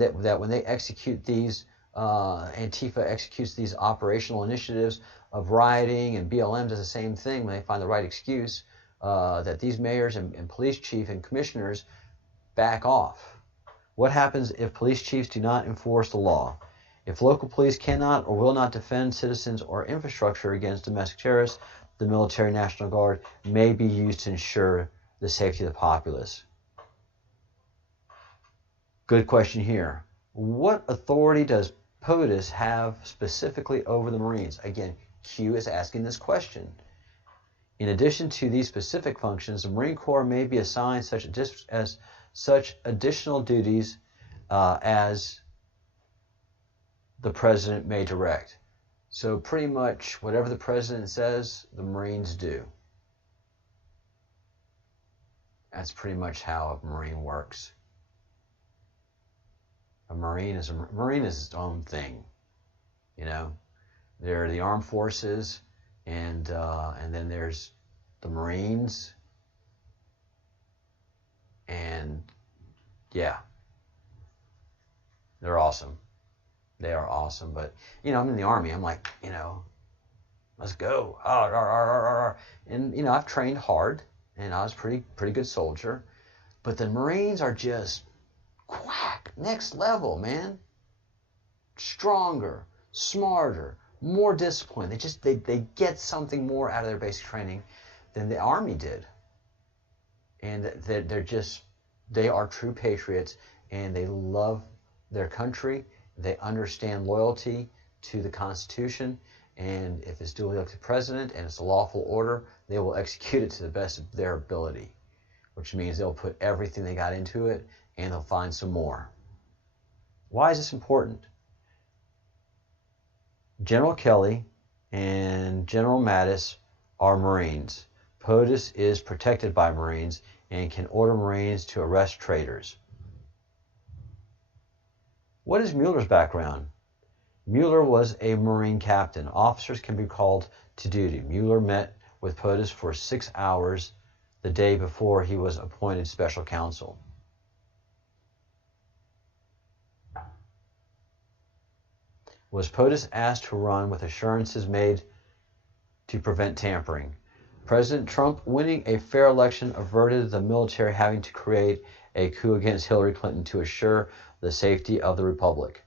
they execute these, Antifa executes these operational initiatives of rioting, and BLM does the same thing when they find the right excuse, that these mayors and police chief and commissioners back off. What happens if police chiefs do not enforce the law? If local police cannot or will not defend citizens or infrastructure against domestic terrorists, the military National Guard may be used to ensure the safety of the populace. Good question here. What authority does POTUS have specifically over the Marines? Again, Q is asking this question. In addition to these specific functions, the Marine Corps may be assigned such additional duties as the President may direct. So pretty much whatever the President says, the Marines do. That's pretty much how a Marine works. A Marine is its own thing. There are the armed forces, and then there's the Marines, and yeah, they're awesome. They are awesome. But I'm in the Army. I'm like, Let's go. Arr, arr, arr, arr, arr. And, you know, I've trained hard, and I was pretty good soldier. But the Marines are just quack, next level, man. Stronger, smarter, more disciplined. They get something more out of their basic training than the Army did. And they are true patriots, and they love their country. They understand loyalty to the Constitution, and if it's duly elected president and it's a lawful order, they will execute it to the best of their ability, which means they'll put everything they got into it, and they'll find some more. Why is this important? General Kelly and General Mattis are Marines. POTUS is protected by Marines and can order Marines to arrest traitors. What is Mueller's background? Mueller was a Marine captain. Officers can be called to duty. Mueller met with POTUS for 6 hours the day before he was appointed special counsel. Was POTUS asked to run with assurances made to prevent tampering? President Trump winning a fair election averted the military having to create a coup against Hillary Clinton to assure the safety of the republic.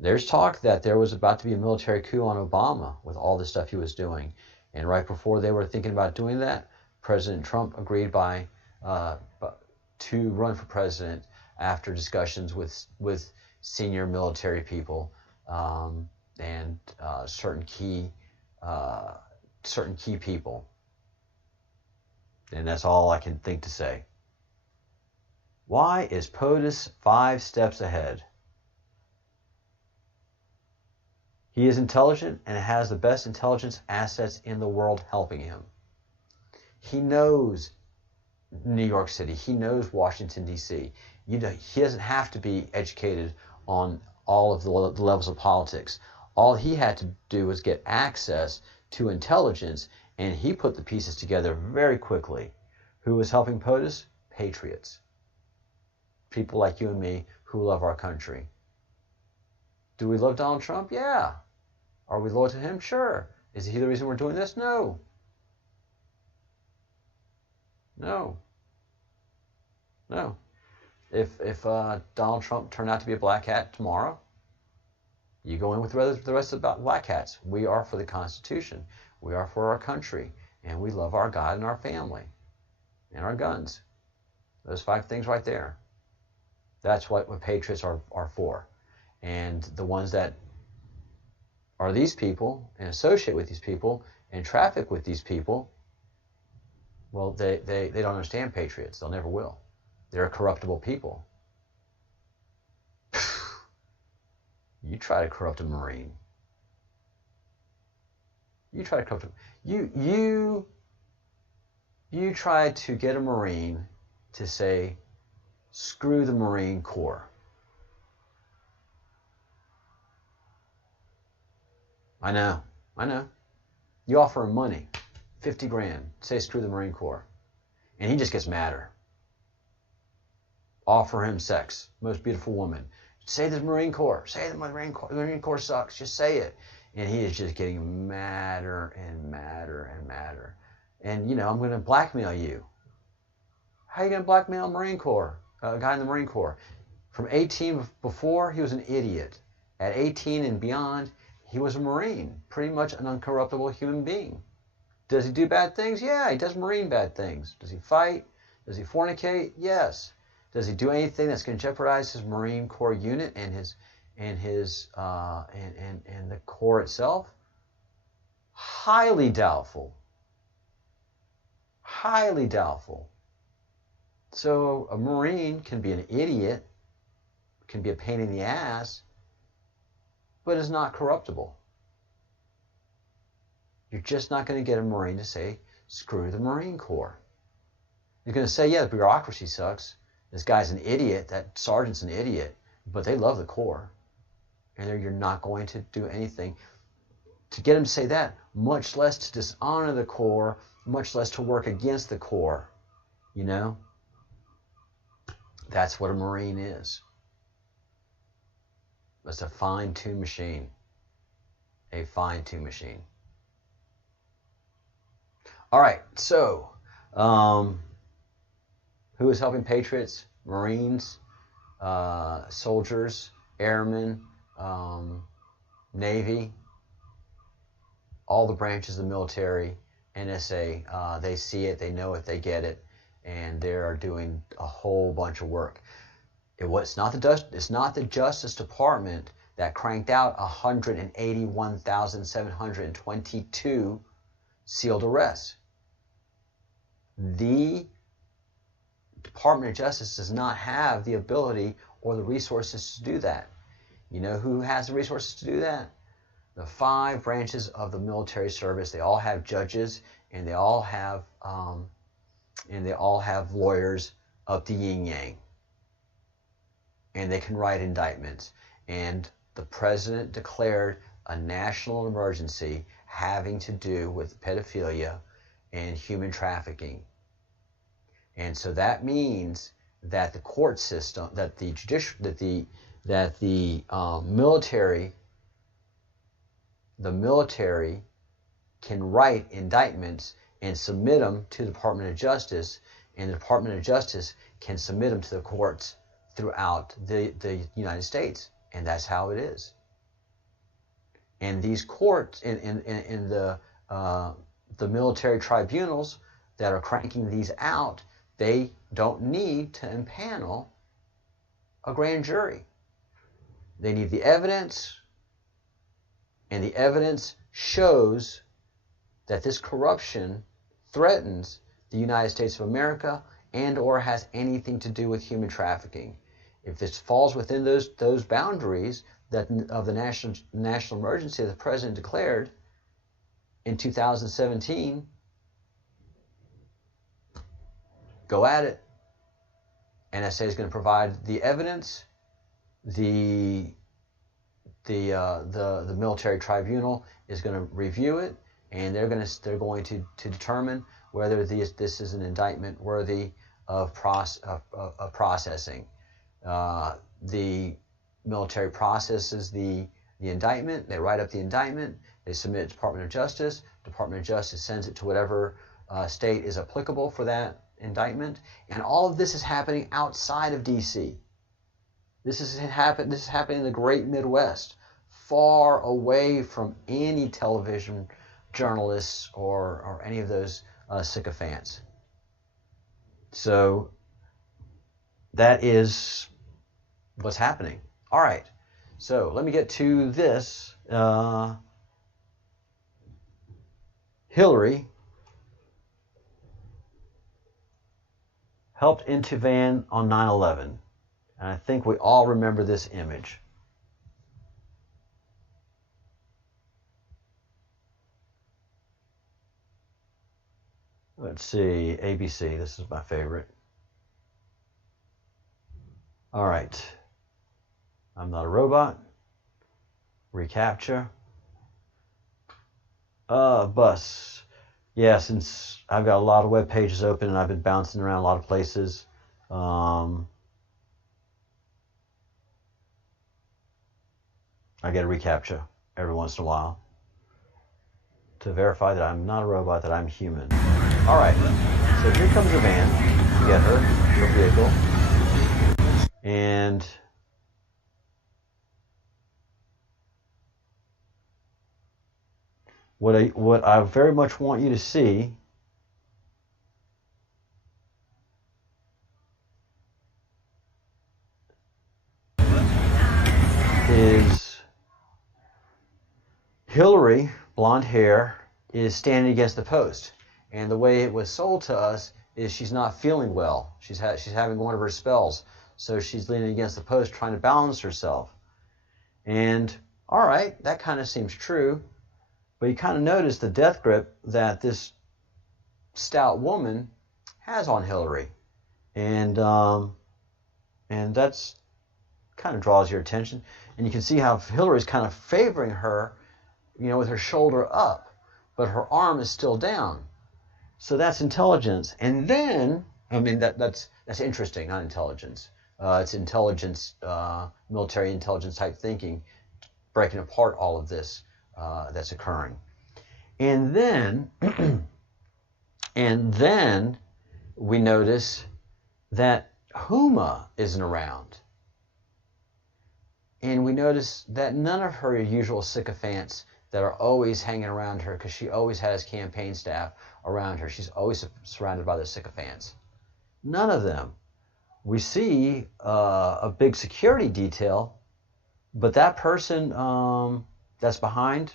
There's talk that there was about to be a military coup on Obama with all the stuff he was doing. And right before they were thinking about doing that, President Trump agreed to run for president after discussions with senior military people and certain key people. And that's all I can think to say. Why is POTUS 5 steps ahead? He is intelligent and has the best intelligence assets in the world helping him. He knows New York City. He knows Washington, D.C. He doesn't have to be educated on all of the levels of politics. All he had to do was get access to intelligence, and he put the pieces together very quickly. Who was helping POTUS? Patriots. People like you and me who love our country. Do we love Donald Trump? Yeah. Are we loyal to him? Sure. Is he the reason we're doing this? No. No. No. If Donald Trump turned out to be a black hat tomorrow, you go in with the rest of the black hats. We are for the Constitution. We are for our country. And we love our God and our family. And our guns. Those 5 things right there. That's what patriots are for. And the ones that are these people and associate with these people and traffic with these people, well, they don't understand patriots. They'll never will. They're a corruptible people. You try to corrupt a Marine. You try to corrupt him. You try to get a Marine to say, screw the Marine Corps. I know. You offer him money, 50 grand, say screw the Marine Corps. And he just gets madder. Offer him sex, most beautiful woman. Say the Marine Corps, say the Marine Corps sucks, just say it. And he is just getting madder and madder and madder. And, you know, I'm going to blackmail you. How are you going to blackmail a Marine Corps, a guy in the Marine Corps? From 18 before, he was an idiot. At 18 and beyond, he was a Marine, pretty much an uncorruptible human being. Does he do bad things? Yeah, he does Marine bad things. Does he fight? Does he fornicate? Yes. Does he do anything that's going to jeopardize his Marine Corps unit and the Corps itself? Highly doubtful. Highly doubtful. So a Marine can be an idiot, can be a pain in the ass, but is not corruptible. You're just not going to get a Marine to say, screw the Marine Corps. You're going to say, yeah, the bureaucracy sucks. This guy's an idiot, that sergeant's an idiot, but they love the Corps. And you're not going to do anything to get him to say that, much less to dishonor the Corps, much less to work against the Corps. You know? That's what a Marine is. It's a fine-tuned machine. A fine-tuned machine. All right, so who is helping patriots? Marines, soldiers, airmen, Navy, all the branches of the military, NSA. They see it, they know it, they get it, and they are doing a whole bunch of work. It's not the Justice Department that cranked out 181,722 sealed arrests. The Department of Justice does not have the ability or the resources to do that. You know who has the resources to do that? The 5 branches of the military service. They all have judges, and they all have lawyers up the yin yang, and they can write indictments. And the president declared a national emergency having to do with pedophilia and human trafficking. And so that means that the court system, that the military can write indictments and submit them to the Department of Justice, and the Department of Justice can submit them to the courts throughout the United States, and that's how it is. And these courts in the military tribunals that are cranking these out, they don't need to impanel a grand jury. They need the evidence, and the evidence shows that this corruption threatens the United States of America and or has anything to do with human trafficking. If this falls within those boundaries of the national emergency that the president declared in 2017, go at it. NSA is going to provide the evidence. The military tribunal is going to review it, and they're going to determine whether this is an indictment worthy of processing. The military processes the indictment. They write up the indictment. They submit it to the Department of Justice. Department of Justice sends it to whatever state is applicable for that indictment. And all of this is happening outside of D.C. This is happening in the great Midwest, far away from any television journalists or any of those sycophants. So that is what's happening. All right, so let me get to this. Hillary helped intervene on 9/11. And I think we all remember this image. Let's see, ABC, this is my favorite. All right. I'm not a robot. Recapture. Bus. Yeah, since I've got a lot of web pages open and I've been bouncing around a lot of places. I get a reCAPTCHA every once in a while to verify that I'm not a robot, that I'm human. All right, so here comes a van to get her vehicle. And what I very much want you to see is Hillary, blonde hair, is standing against the post. And the way it was sold to us is she's not feeling well. She's having one of her spells. So she's leaning against the post trying to balance herself. And all right, that kind of seems true. But you kind of notice the death grip that this stout woman has on Hillary. And that's kind of draws your attention. And you can see how Hillary's kind of favoring her, with her shoulder up, but her arm is still down. So that's intelligence. And then, that's interesting, not intelligence. It's intelligence, military intelligence type thinking, breaking apart all of this that's occurring. And then And then we notice that Huma isn't around. And we notice that none of her usual sycophants that are always hanging around her, because she always has campaign staff around her. She's always surrounded by the sycophants. None of them. We see a big security detail, but that person that's behind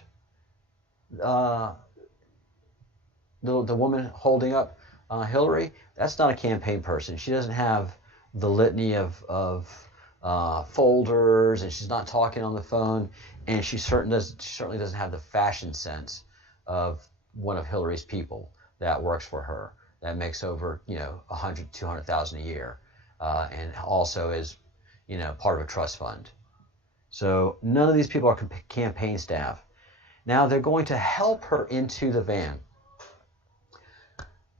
the woman holding up Hillary, that's not a campaign person. She doesn't have the litany of folders, and she's not talking on the phone, and she certainly doesn't have the fashion sense of one of Hillary's people that works for her, that makes over 100, 200,000 a year, and also is part of a trust fund. So none of these people are campaign staff. Now they're going to help her into the van.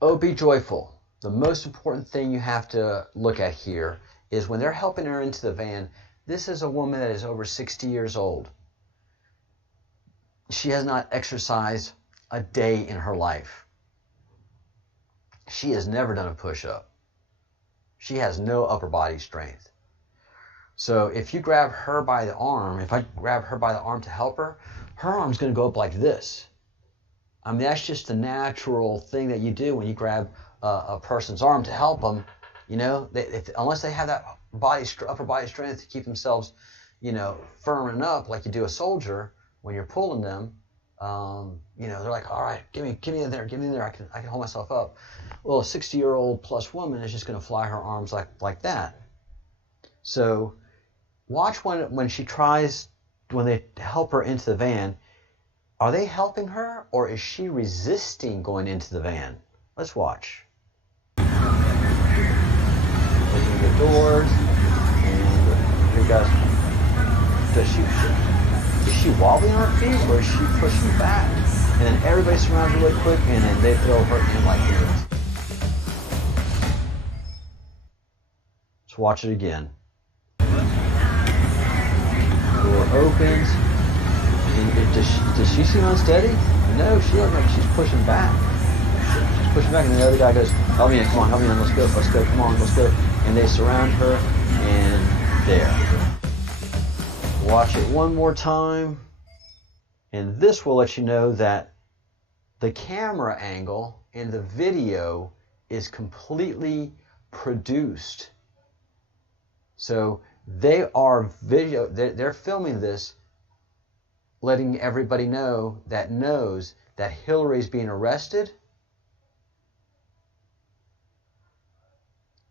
Oh, be joyful. The most important thing you have to look at here is when they're helping her into the van, this is a woman that is over 60 years old. She has not exercised a day in her life. She has never done a push-up. She has no upper body strength. So if you grab her by the arm, if I grab her by the arm to help her, her arm's going to go up like this. I mean, that's just the natural thing that you do when you grab a person's arm to help them. Unless they have that upper body strength to keep themselves, firming up like you do a soldier when you're pulling them. They're like, all right, give me in there, I can hold myself up. Well, a 60-year-old plus woman is just going to fly her arms like that. So watch when she tries, when they help her into the van, are they helping her or is she resisting going into the van? Let's watch. Opening the doors, and here goes. Is she wobbling on her feet or is she pushing back? And then everybody surrounds her really quick, and then they throw her in like this. Let's watch it again. Door opens. Does she seem unsteady? No, she looks like she's pushing back. She's pushing back, and the other guy goes, help me in, come on, help me in, let's go, come on, let's go. And they surround her, and there. Watch it one more time, and this will let you know that the camera angle in the video is completely produced. So they're filming this, letting everybody know that knows that Hillary's being arrested,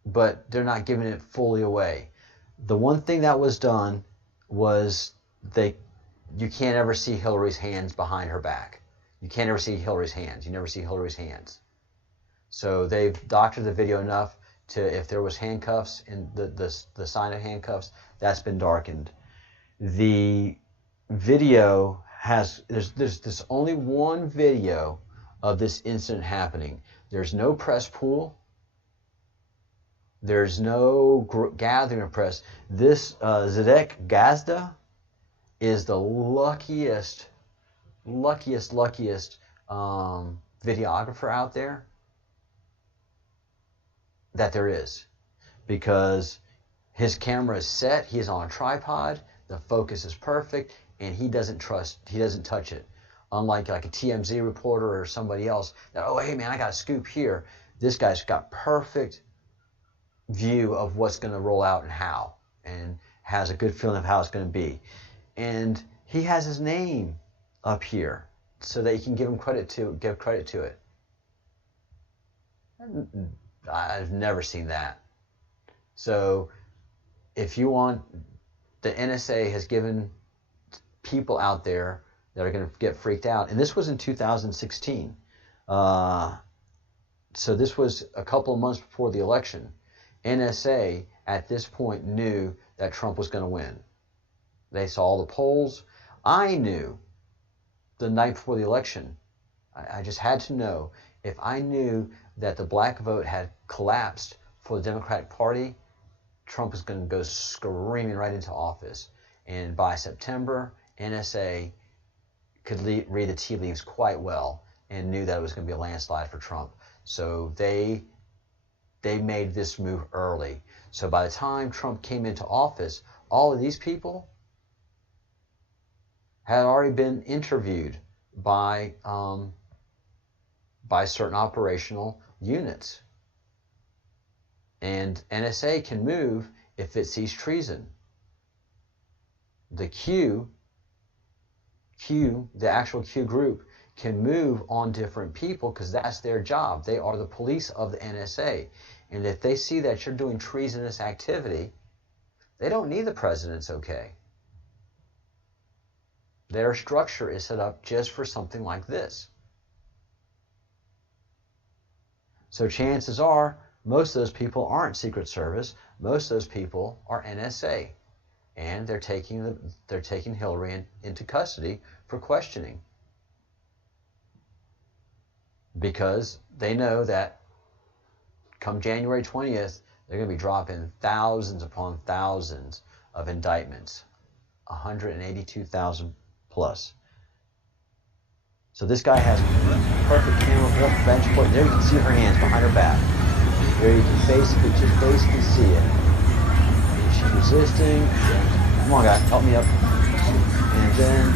but they're not giving it fully away. The one thing that was done was you can't ever see Hillary's hands behind her back. You can't ever see Hillary's hands. You never see Hillary's hands. So they've doctored the video enough to, if there was handcuffs and the sign of handcuffs, that's been darkened. The video there's only one video of this incident happening. There's no press pool. There's no gathering of press. This Zedek Gazda is the luckiest videographer out there that there is, because his camera is set, he's on a tripod, the focus is perfect, and he doesn't touch it. Unlike like a TMZ reporter or somebody else that, oh, hey man, I got a scoop here. This guy's got perfect view of what's going to roll out and how, and has a good feeling of how it's going to be. And he has his name up here so that you can give credit to it. I've never seen that. So if you want, the NSA has given people out there that are going to get freaked out, and this was in 2016. So this was a couple of months before the election. NSA at this point knew that Trump was going to win. They saw all the polls. I knew the night before the election. I just had to know. If I knew that the black vote had collapsed for the Democratic Party, Trump was going to go screaming right into office. And by September, NSA could read the tea leaves quite well and knew that it was going to be a landslide for Trump. So they made this move early. So by the time Trump came into office, all of these people had already been interviewed by certain operational units. And NSA can move if it sees treason. The the actual Q group, can move on different people because that's their job. They are the police of the NSA. And if they see that you're doing treasonous activity, they don't need the president's okay. Their structure is set up just for something like this. So chances are, most of those people aren't Secret Service. Most of those people are NSA. And they're taking Hillary into custody for questioning. Because they know that come January 20th, they're going to be dropping thousands upon thousands of indictments. 182,000 plus. So this guy has perfect camera bench point. There you can see her hands behind her back. There you can basically see it. And she's resisting. Come on, guy, help me up. And then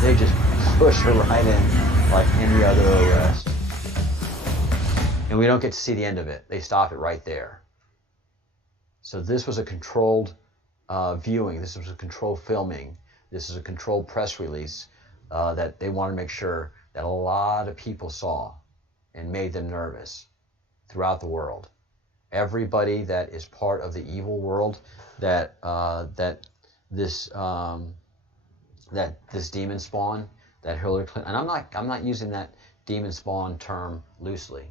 they just push her right in like any other arrest. And we don't get to see the end of it. They stop it right there. So this was a controlled viewing. This was a controlled filming. This is a controlled press release that they want to make sure that a lot of people saw and made them nervous throughout the world. Everybody that is part of the evil world that this demon spawn, that Hillary Clinton, and I'm not using that demon spawn term loosely.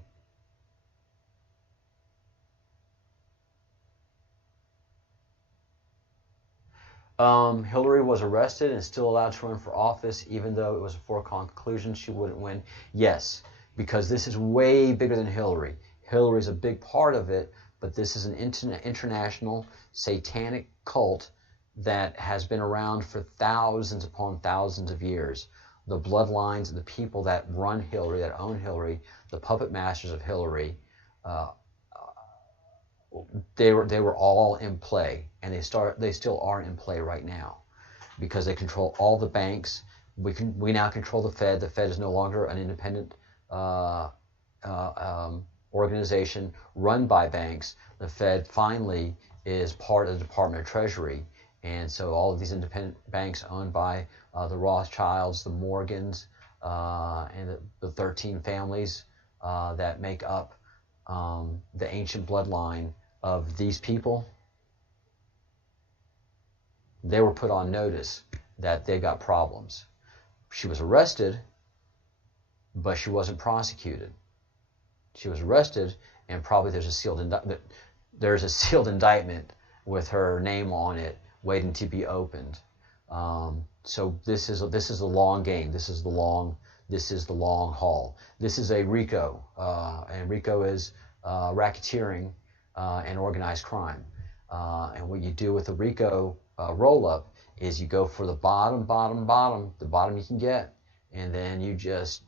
Hillary was arrested and still allowed to run for office, even though it was a foregone conclusion she wouldn't win. Yes, because this is way bigger than Hillary. Hillary's a big part of it, but this is an international satanic cult that has been around for thousands upon thousands of years. The bloodlines of the people that run Hillary, that own Hillary, the puppet masters of Hillary, they were all in play, and they still are in play right now, because they control all the banks. We now control the Fed. The Fed is no longer an independent organization run by banks. The Fed finally is part of the Department of Treasury, and so all of these independent banks owned by the Rothschilds, the Morgans, and the 13 families that make up the ancient bloodline of these people, they were put on notice that they got problems. She was arrested, but she wasn't prosecuted. She was arrested, and probably there's a sealed indictment with her name on it, waiting to be opened. So this is a long game. This is the long haul. This is a RICO, and RICO is racketeering and organized crime. And what you do with the RICO roll-up is you go for the bottom you can get, and then you just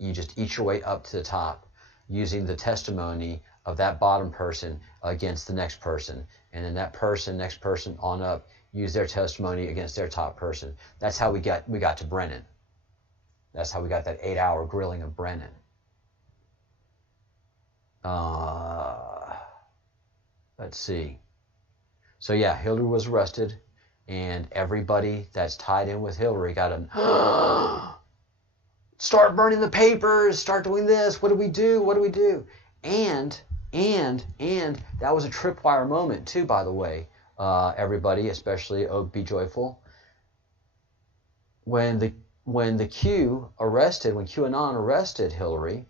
eat your way up to the top, using the testimony of that bottom person against the next person, and then that person, next person on up, use their testimony against their top person. That's how we got to Brennan. That's how we got that 8-hour grilling of Brennan. Let's see. So yeah, Hillary was arrested, and everybody that's tied in with Hillary got to start burning the papers, start doing this. What do we do? What do we do? And that was a tripwire moment too, by the way. Everybody, especially Be Joyful, when QAnon arrested Hillary,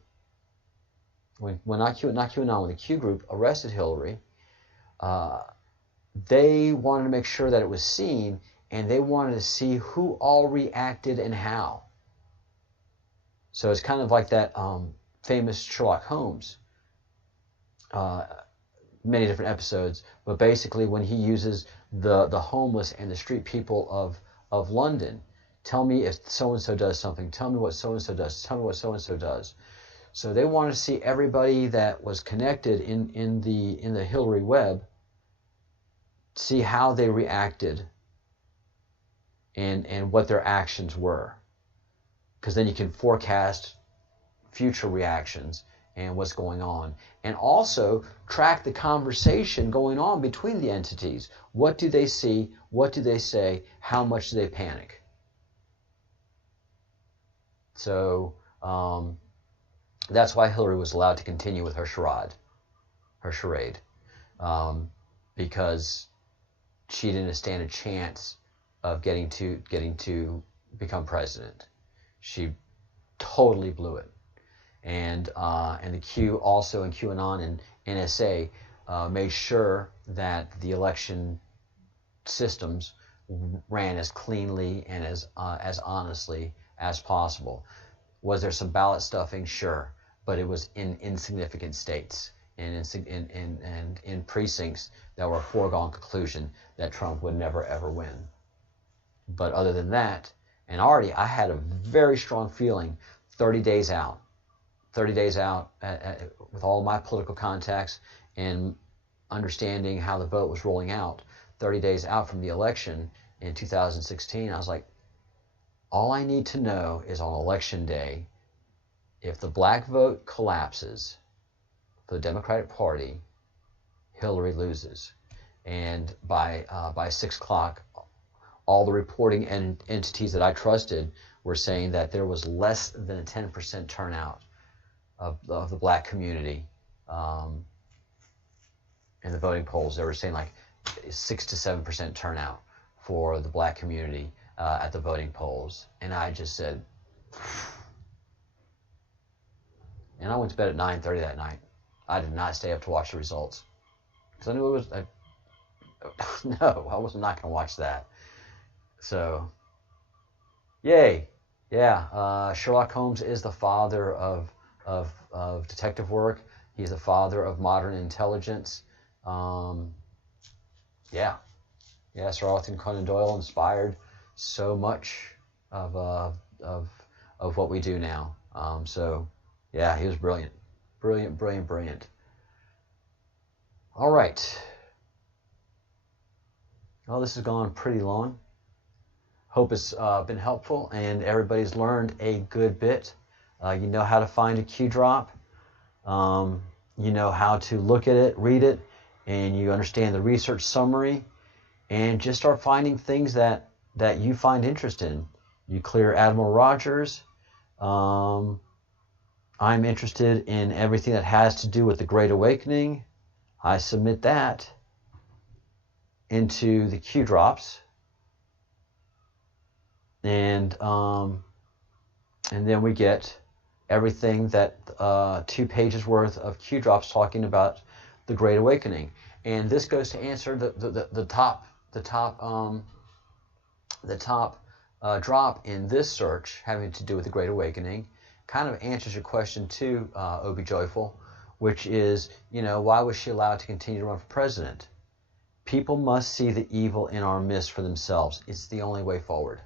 when the Q group arrested Hillary, they wanted to make sure that it was seen, and they wanted to see who all reacted and how. So it's kind of like that famous Sherlock Holmes, many different episodes, but basically when he uses the homeless and the street people of London, tell me if so-and-so does something, tell me what so-and-so does, tell me what so-and-so does. So they wanted to see everybody that was connected in the Hillary web, see how they reacted and what their actions were, because then you can forecast future reactions and what's going on, and also track the conversation going on between the entities. What do they see? What do they say? How much do they panic? So that's why Hillary was allowed to continue with her charade, because she didn't stand a chance of getting to become president. She totally blew it. And the Q also, and QAnon and NSA made sure that the election systems ran as cleanly and as honestly as possible. Was there some ballot stuffing? Sure, but it was in insignificant states and in precincts that were a foregone conclusion that Trump would never ever win. But other than that, and already I had a very strong feeling 30 days out with all my political contacts and understanding how the vote was rolling out, 30 days out from the election in 2016, I was like, all I need to know is on election day, if the black vote collapses for the Democratic Party, Hillary loses. And by 6 o'clock, all the reporting entities that I trusted were saying that there was less than a 10% turnout of the black community in the voting polls. They were saying like 6 to 7% turnout for the black community at the voting polls. And I just said, and I went to bed at 9:30 that night. I did not stay up to watch the results, because I knew it was, no, I was not going to watch that. So, yay. Yeah, Sherlock Holmes is the father of detective work. He's the father of modern intelligence. Yeah, Sir Arthur Conan Doyle inspired so much of what we do now. So, yeah, he was brilliant. Brilliant. All right. Well, this has gone pretty long. Hope it's been helpful and everybody's learned a good bit. You know how to find a Q drop. You know how to look at it, read it, and you understand the research summary, and just start finding things that you find interest in. You clear Admiral Rogers. I'm interested in everything that has to do with the Great Awakening. I submit that into the Q drops. And then we get everything that 2 pages worth of Q drops talking about the Great Awakening. And this goes to answer the top drop in this search having to do with the Great Awakening. Kind of answers your question too, Obi Joyful, which is, why was she allowed to continue to run for president? People must see the evil in our midst for themselves. It's the only way forward.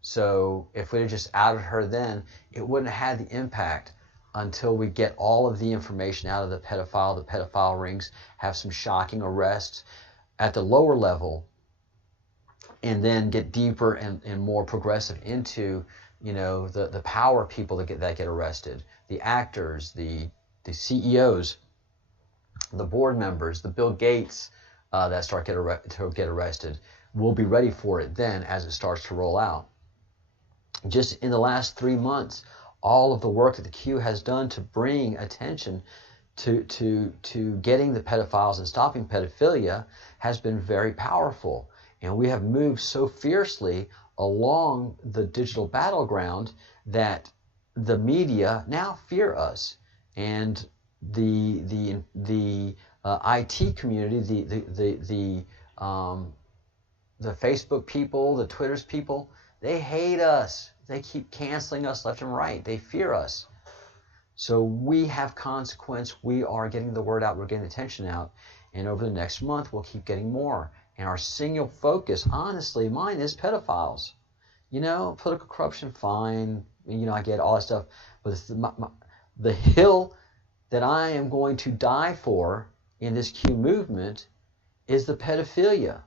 So if we had just outed her then, it wouldn't have had the impact until we get all of the information out of the pedophile rings, have some shocking arrests at the lower level, and then get deeper and more progressive into, the power people that get arrested, the actors, the CEOs, the board members, the Bill Gates that start to get arrested. We'll be ready for it then as it starts to roll out. Just in the last 3 months, all of the work that the Q has done to bring attention to getting the pedophiles and stopping pedophilia has been very powerful. And we have moved so fiercely along the digital battleground that the media now fear us. And the IT community, the Facebook people, the Twitter's people, they hate us. They keep canceling us left and right. They fear us. So we have consequence. We are getting the word out. We're getting attention out. And over the next month, we'll keep getting more. And our single focus, honestly, mine is pedophiles. Political corruption, fine. I get all that stuff. But the hill that I am going to die for in this Q movement is the pedophilia.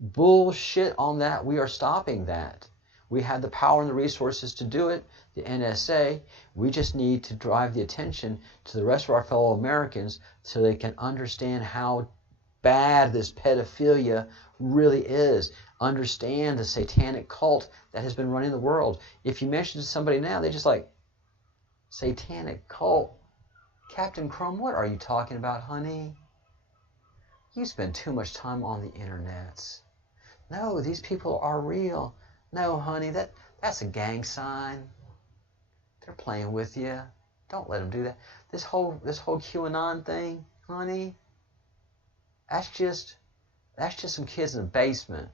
Bullshit on that. We are stopping that. We have the power and the resources to do it, the NSA. We just need to drive the attention to the rest of our fellow Americans so they can understand how bad this pedophilia really is. Understand the satanic cult that has been running the world. If you mention to somebody now, they just like, satanic cult? Captain Crumb, what are you talking about, honey? You spend too much time on the internets. No, these people are real. No, honey, that's a gang sign. They're playing with you. Don't let them do that. This whole QAnon thing, honey, that's just some kids in the basement.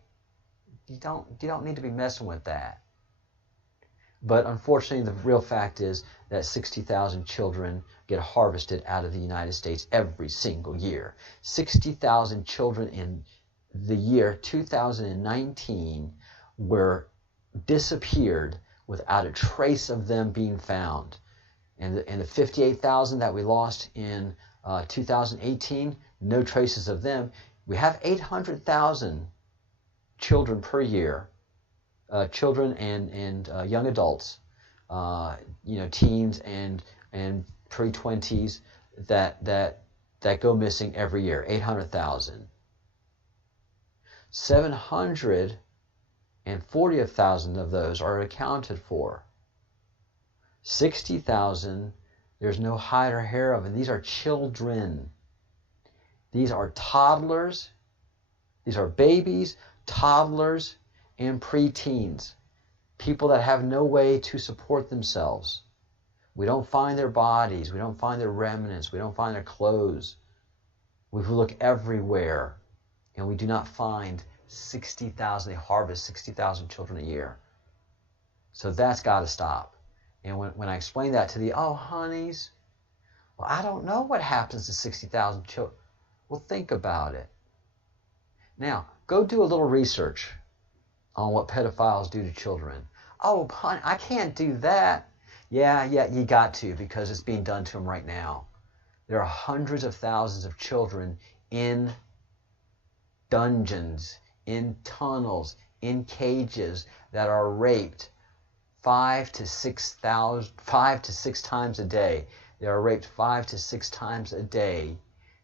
You don't need to be messing with that. But unfortunately, the real fact is that 60,000 children get harvested out of the United States every single year. 60,000 children in the year 2019 were disappeared without a trace of them being found. And the 58,000 that we lost in 2018, no traces of them. We have 800,000 children per year, children and young adults, teens and pre-20s that go missing every year. 800,000. 740,000 of those are accounted for. 60,000, there's no hide or hair of, and these are children. These are toddlers. These are babies, toddlers, and preteens. People that have no way to support themselves. We don't find their bodies. We don't find their remnants. We don't find their clothes. We look everywhere, and we do not find 60,000. They harvest 60,000 children a year. So that's got to stop. And when I explain that to the, oh, honeys, well, I don't know what happens to 60,000 children. Well, think about it. Now, go do a little research on what pedophiles do to children. Oh, honey, I can't do that. Yeah, you got to, because it's being done to them right now. There are hundreds of thousands of children in dungeons, in tunnels, in cages that are raped 5 to 6 times a day. They are raped 5 to 6 times a day,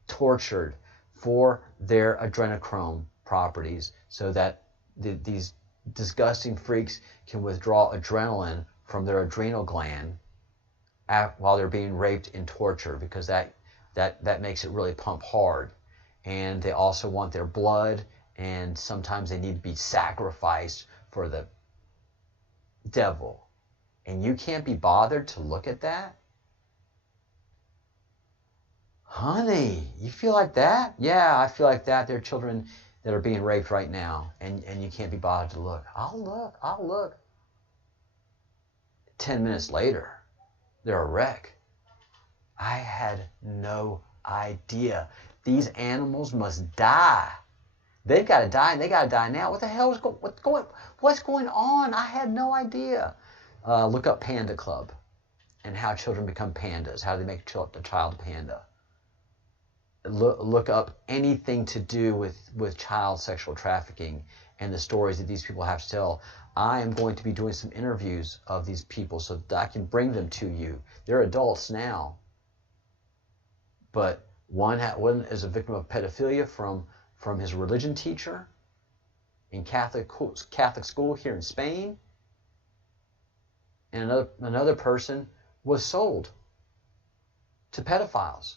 tortured for their adrenochrome properties so that these disgusting freaks can withdraw adrenaline from their adrenal gland while they're being raped and tortured, because that makes it really pump hard. And they also want their blood, and sometimes they need to be sacrificed for the devil. And you can't be bothered to look at that? Honey, you feel like that? Yeah, I feel like that. There are children that are being raped right now, and you can't be bothered to look. I'll look. 10 minutes later, they're a wreck. I had no idea. These animals must die. They've got to die, and they got to die now. What the hell is what's going on? I had no idea. Look up Panda Club and how children become pandas. How do they make a child a panda? Look up anything to do with child sexual trafficking and the stories that these people have to tell. I am going to be doing some interviews of these people so that I can bring them to you. They're adults now. But one is a victim of pedophilia from his religion teacher in Catholic school here in Spain. And another person was sold to pedophiles.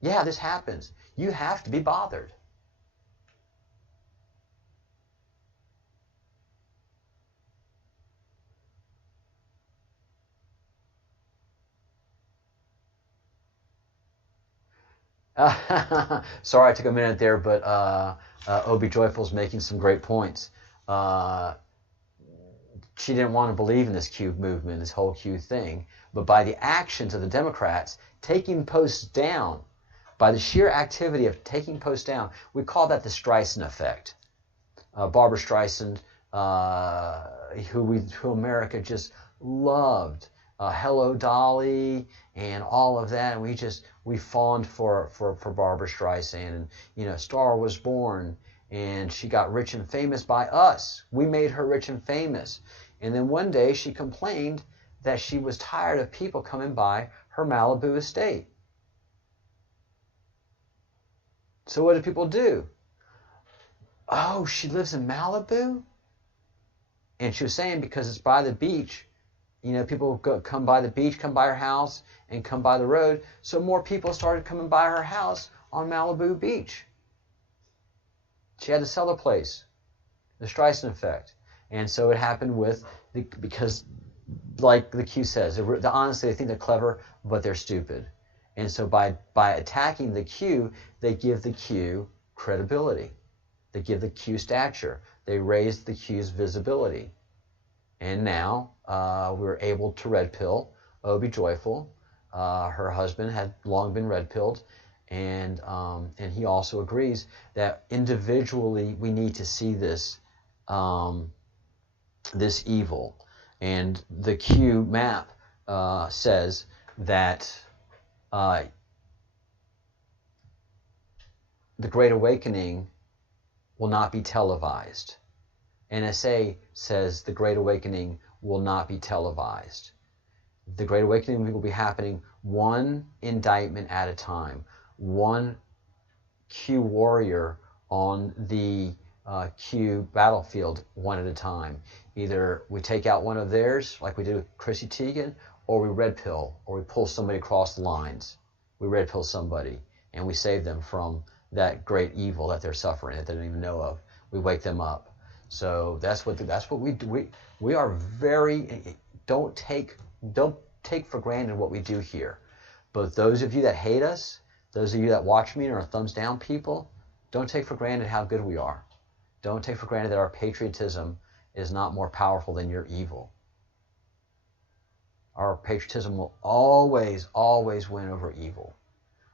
Yeah, this happens. You have to be bothered. Sorry I took a minute there, but Obi Joyful's making some great points. She didn't want to believe in this Q movement, this whole Q thing, but by the actions of the Democrats taking posts down, by the sheer activity of taking posts down, we call that the Streisand effect. Barbara Streisand who America just loved. Hello Dolly and all of that, and we fawned for Barbra Streisand, and Star was born, and she got rich and famous by us. We made her rich and famous, and then one day she complained that she was tired of people coming by her Malibu estate. So what do people do? Oh, she lives in Malibu? And she was saying because it's by the beach, people come by the beach, come by her house, and come by the road. So more people started coming by her house on Malibu Beach. She had to sell the place. The Streisand effect. And so it happened because like the Q says, honestly, they think they're clever, but they're stupid. And so by attacking the Q, they give the Q credibility. They give the Q stature. They raise the Q's visibility. And now we're able to red pill Oh Be Joyful. Her husband had long been red pilled, and he also agrees that individually we need to see this this evil. And the Qmap says that the Great Awakening will not be televised. NSA says the Great Awakening will not be televised. The Great Awakening will be happening one indictment at a time, one Q warrior on the Q battlefield one at a time. Either we take out one of theirs, like we did with Chrissy Teigen, or we red pill, or we pull somebody across the lines. We red pill somebody, and we save them from that great evil that they're suffering that they don't even know of. We wake them up. So that's what we do. We are very don't take for granted what we do here. But those of you that hate us, those of you that watch me and are thumbs down people, don't take for granted how good we are. Don't take for granted that our patriotism is not more powerful than your evil. Our patriotism will always, always win over evil.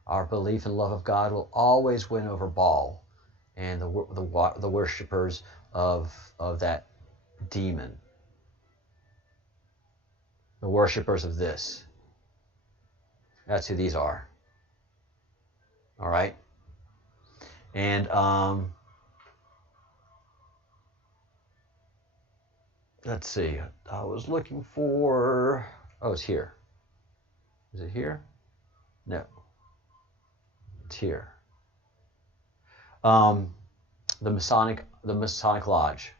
Our belief and love of God will always win over Baal and the worshipers of that demon. The worshipers of this. That's who these are. All right? And let's see. I was looking for... Oh, it's here. Is it here? No. It's here. The Masonic Lodge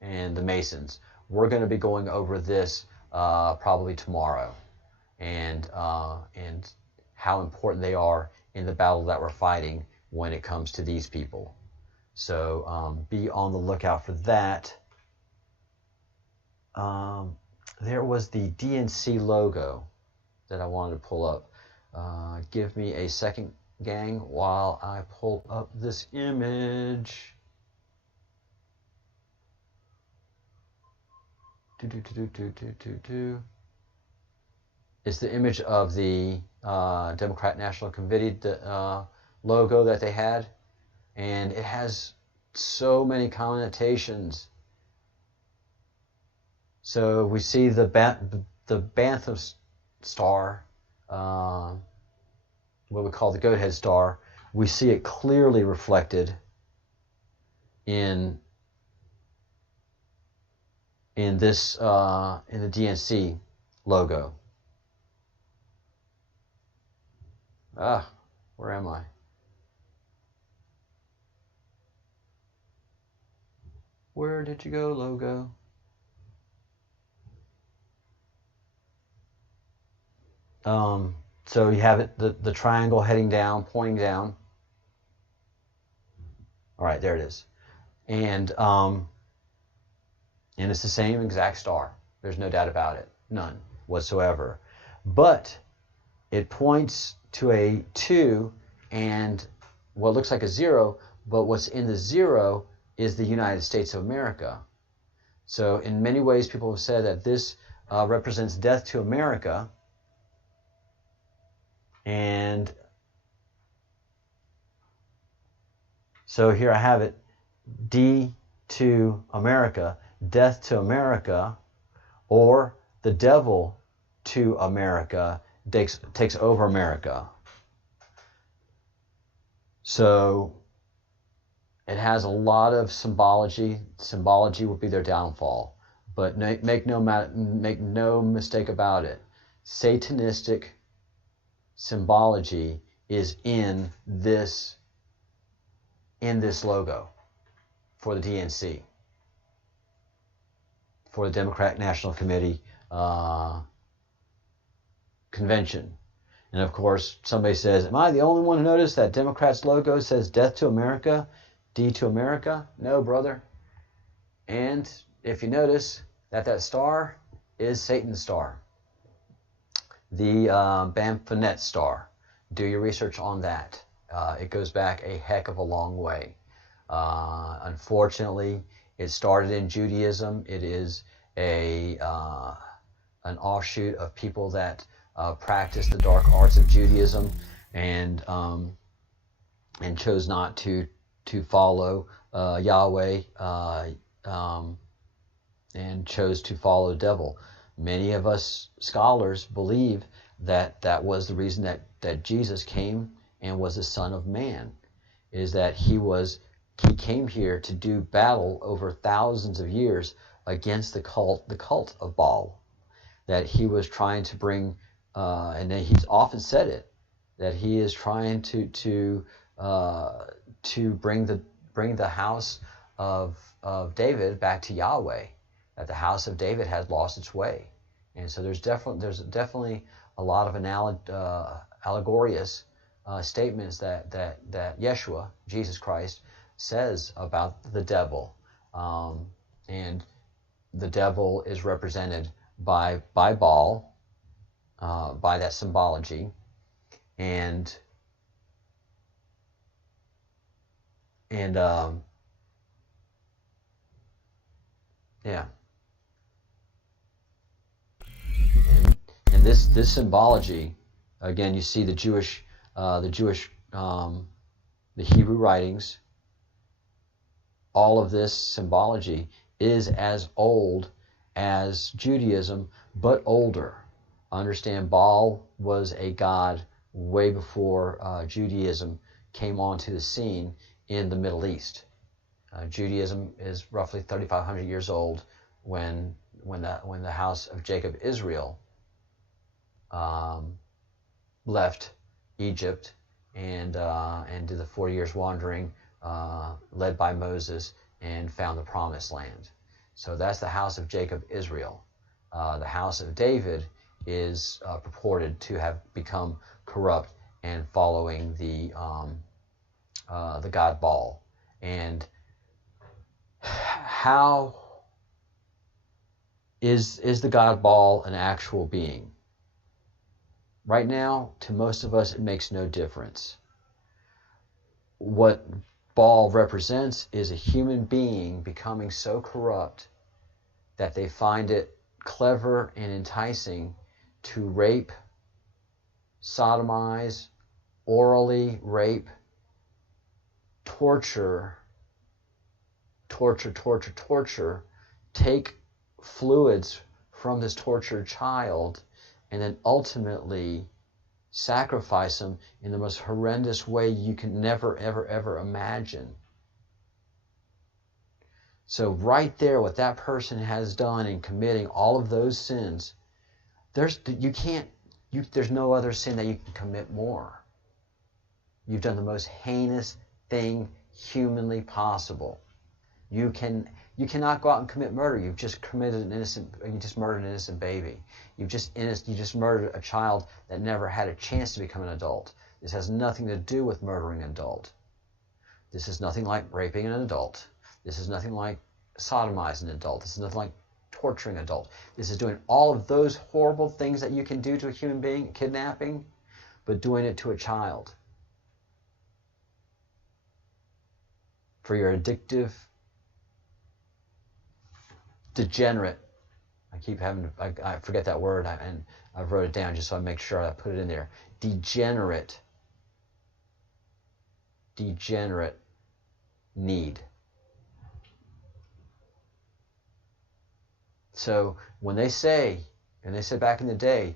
and the Masons. We're going to be going over this probably tomorrow, and how important they are in the battle that we're fighting when it comes to these people. So be on the lookout for that. There was the DNC logo that I wanted to pull up. Give me a second, gang, while I pull up this image. It's the image of the Democrat National Committee logo that they had, and it has so many connotations. So we see the Bantam star, what we call the goat head star. We see it clearly reflected in this in the DNC logo. Where am I? Where did you go, logo? So you have it, the triangle heading down, pointing down. All right, there it is. And it's the same exact star. There's no doubt about it. None whatsoever. But it points to a 2 and what looks like a 0, but what's in the 0 is the United States of America. So in many ways, people have said that this represents death to America. And so here I have it, D to America. death to America, or the devil to America takes over America. So it has a lot of symbology. Symbology will be their downfall. But make no mistake about it. Satanistic symbology is in this logo for the DNC, for the Democratic National Committee convention. And of course, somebody says, am I the only one who noticed that Democrats' logo says death to America, D to America? No, brother. And if you notice that star is Satan's star, the Baphomet star. Do your research on that. It goes back a heck of a long way. Unfortunately, it started in Judaism. It is an offshoot of people that practice the dark arts of Judaism and chose not to follow Yahweh and chose to follow the devil. Many of us scholars believe that was the reason that Jesus came and was the Son of Man, is that he came here to do battle over thousands of years against the cult of Baal, that he was trying to bring, and that he's often said it, that he is trying to bring the house of David back to Yahweh, that the house of David has lost its way. And so there's definitely a lot of allegorious statements that Yeshua, Jesus Christ, says about the devil. And the devil is represented by Baal, by that symbology. And yeah. And this symbology, again, you see the Hebrew writings. All of this symbology is as old as Judaism, but older. Understand, Baal was a god way before Judaism came onto the scene in the Middle East. Judaism is roughly 3,500 years old when the house of Jacob, Israel, left Egypt and did the 40 years wandering, led by Moses, and found the Promised Land. So that's the house of Jacob, Israel. The house of David is purported to have become corrupt and following the god Baal. And how is the god Baal an actual being? Right now, to most of us, it makes no difference. What Baal represents is a human being becoming so corrupt that they find it clever and enticing to rape, sodomize, orally rape, torture, take fluids from this tortured child, and then ultimately sacrifice them in the most horrendous way you can never, ever, ever imagine. So right there, what that person has done in committing all of those sins, there's no other sin that you can commit more. You've done the most heinous thing humanly possible. You cannot go out and commit murder. You just murdered an innocent baby. You just murdered a child that never had a chance to become an adult. This has nothing to do with murdering an adult. This is nothing like raping an adult. This is nothing like sodomizing an adult. This is nothing like torturing an adult. This is doing all of those horrible things that you can do to a human being, kidnapping, but doing it to a child. For your addictive, degenerate, I forget that word, and I wrote it down just so I make sure I put it in there. Degenerate need. So when they say back in the day,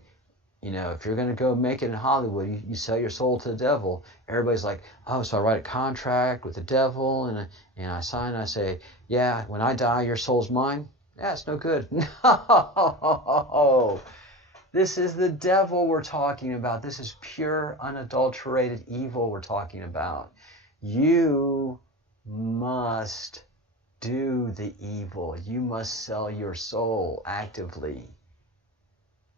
you know, if you're going to go make it in Hollywood, you sell your soul to the devil. Everybody's like, oh, so I write a contract with the devil and I sign. I say, yeah, when I die, your soul's mine. Yeah, it's no good. No, this is the devil we're talking about. This is pure, unadulterated evil we're talking about. You must do the evil. You must sell your soul actively.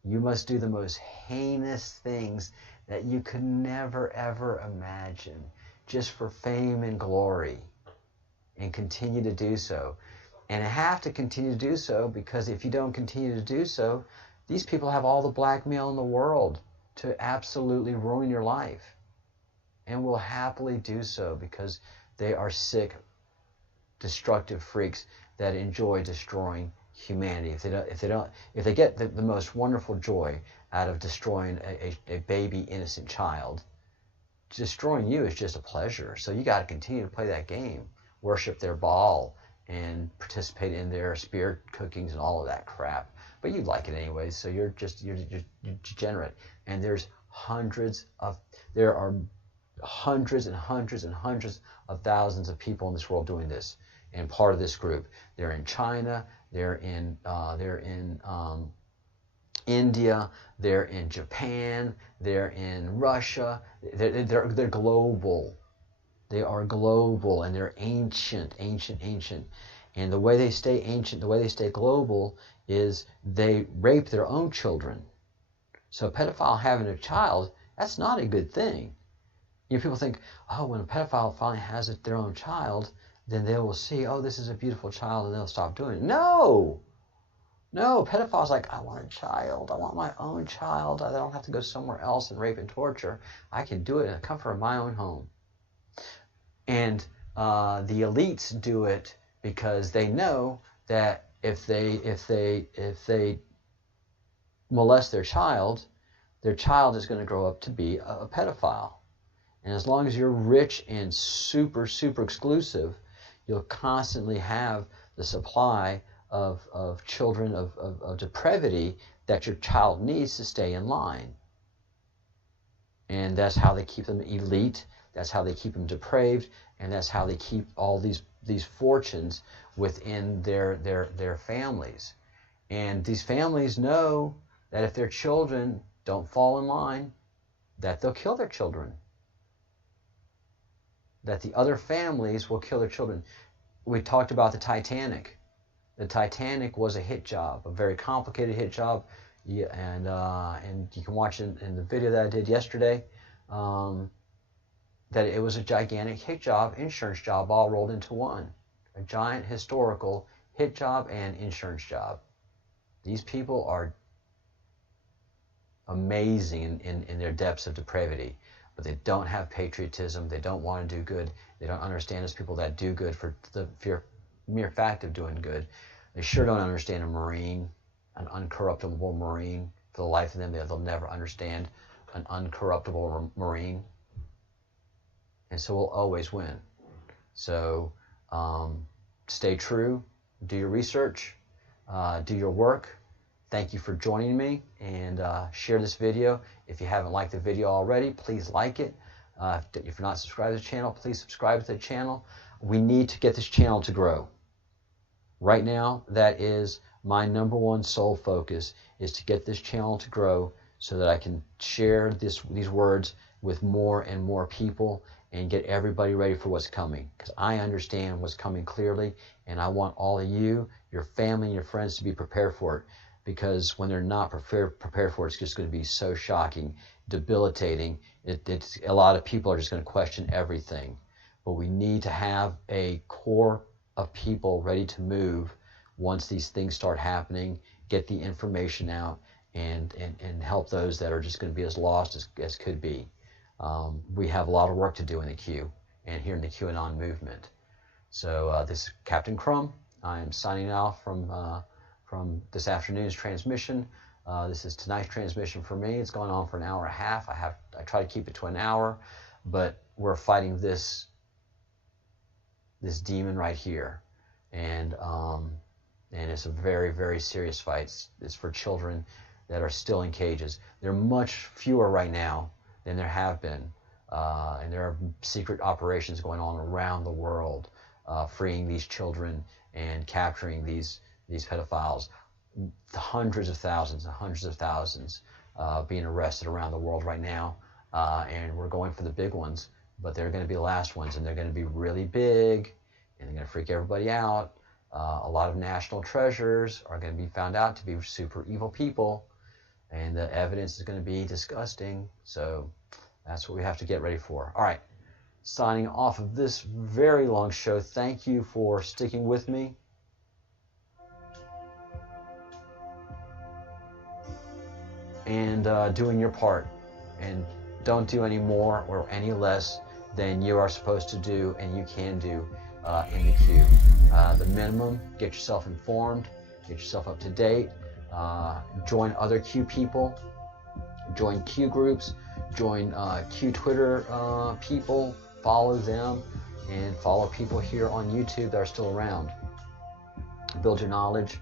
You must do the most heinous things that you could never, ever imagine, just for fame and glory, and continue to do so. And have to continue to do so, because if you don't continue to do so, these people have all the blackmail in the world to absolutely ruin your life, and will happily do so because they are sick, destructive freaks that enjoy destroying humanity. If they get the most wonderful joy out of destroying a baby innocent child, destroying you is just a pleasure. So you got to continue to play that game, worship their Baal, and participate in their spirit cookings and all of that crap. But you like it anyway, so you're degenerate. And there are hundreds and hundreds and hundreds of thousands of people in this world doing this, and part of this group. They're in China, they're in India, they're in Japan, they're in Russia. They're global. They are global, and they're ancient. And the way they stay ancient, the way they stay global, is they rape their own children. So a pedophile having a child, that's not a good thing. You know, people think, oh, when a pedophile finally has their own child, then they will see, oh, this is a beautiful child, and they'll stop doing it. No, pedophiles like, I want a child. I want my own child. I don't have to go somewhere else and rape and torture. I can do it in the comfort of my own home. And the elites do it because they know that if they molest their child is going to grow up to be a pedophile. And as long as you're rich and super exclusive, you'll constantly have the supply of children of depravity that your child needs to stay in line. And that's how they keep them elite. That's how they keep them depraved. And that's how they keep all these fortunes within their families. And these families know that if their children don't fall in line, that they'll kill their children. That the other families will kill their children. We talked about the Titanic. The Titanic was a hit job, a very complicated hit job. Yeah, and you can watch it in the video that I did yesterday, that it was a gigantic hit job, insurance job, all rolled into one. A giant historical hit job and insurance job. These people are amazing in their depths of depravity, but they don't have patriotism. They don't want to do good. They don't understand as people that do good for the mere fact of doing good. They sure don't understand a Marine, an uncorruptible Marine. For the life of them, they'll never understand an uncorruptible Marine. And so we'll always win. So stay true, do your research, do your work. Thank you for joining me, and share this video. If you haven't liked the video already, please like it. If you're not subscribed to the channel, please subscribe to the channel. We need to get this channel to grow. Right now, that is my #1 sole focus, is to get this channel to grow so that I can share these words with more and more people and get everybody ready for what's coming. Because I understand what's coming clearly, and I want all of you, your family, and your friends to be prepared for it. Because when they're not prepared for it, it's just going to be so shocking, debilitating. A lot of people are just going to question everything. But we need to have a core of people ready to move once these things start happening, get the information out, and help those that are just going to be as lost as could be. We have a lot of work to do in the Q and here in the QAnon movement. So this is Captain Crumb. I am signing off from this afternoon's transmission. This is tonight's transmission for me. It's going on for an hour and a half. I try to keep it to an hour, but we're fighting this demon right here, and And it's a very, very serious fight. It's for children that are still in cages. There are much fewer right now than there have been. And there are secret operations going on around the world, freeing these children and capturing these pedophiles. Hundreds of thousands and hundreds of thousands being arrested around the world right now. And we're going for the big ones, but they're going to be the last ones, and they're going to be really big, and they're going to freak everybody out. A lot of national treasures are going to be found out to be super evil people, and the evidence is going to be disgusting. So that's what we have to get ready for. All right, signing off of this very long show. Thank you for sticking with me. And doing your part. And don't do any more or any less than you are supposed to do and you can do in the Q. The minimum, get yourself informed, get yourself up to date, join other Q people, join Q groups, join Q Twitter people, follow them, and follow people here on YouTube that are still around. Build your knowledge,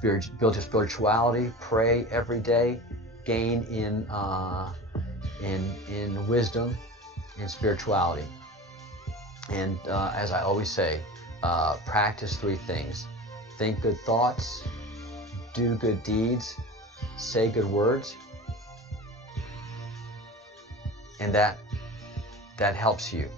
build your spirituality, pray every day, gain in wisdom and spirituality. And as I always say, practice 3 things. Think good thoughts, do good deeds, say good words. And that helps you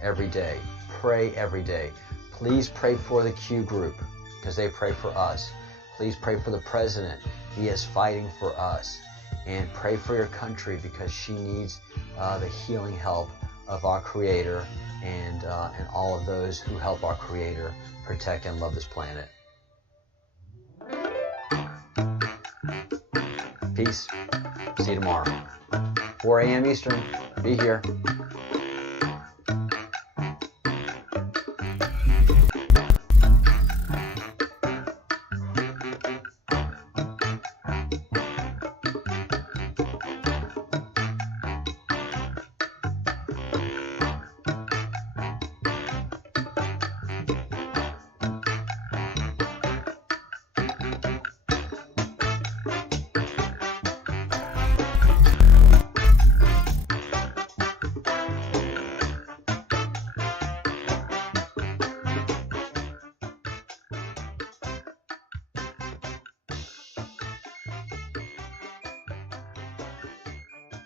every day. Pray every day. Please pray for the Q group because they pray for us. Please pray for the president. He is fighting for us. And pray for your country because she needs the healing help of our Creator and all of those who help our Creator protect and love this planet. Peace. See you tomorrow. 4 a.m. Eastern. Be here.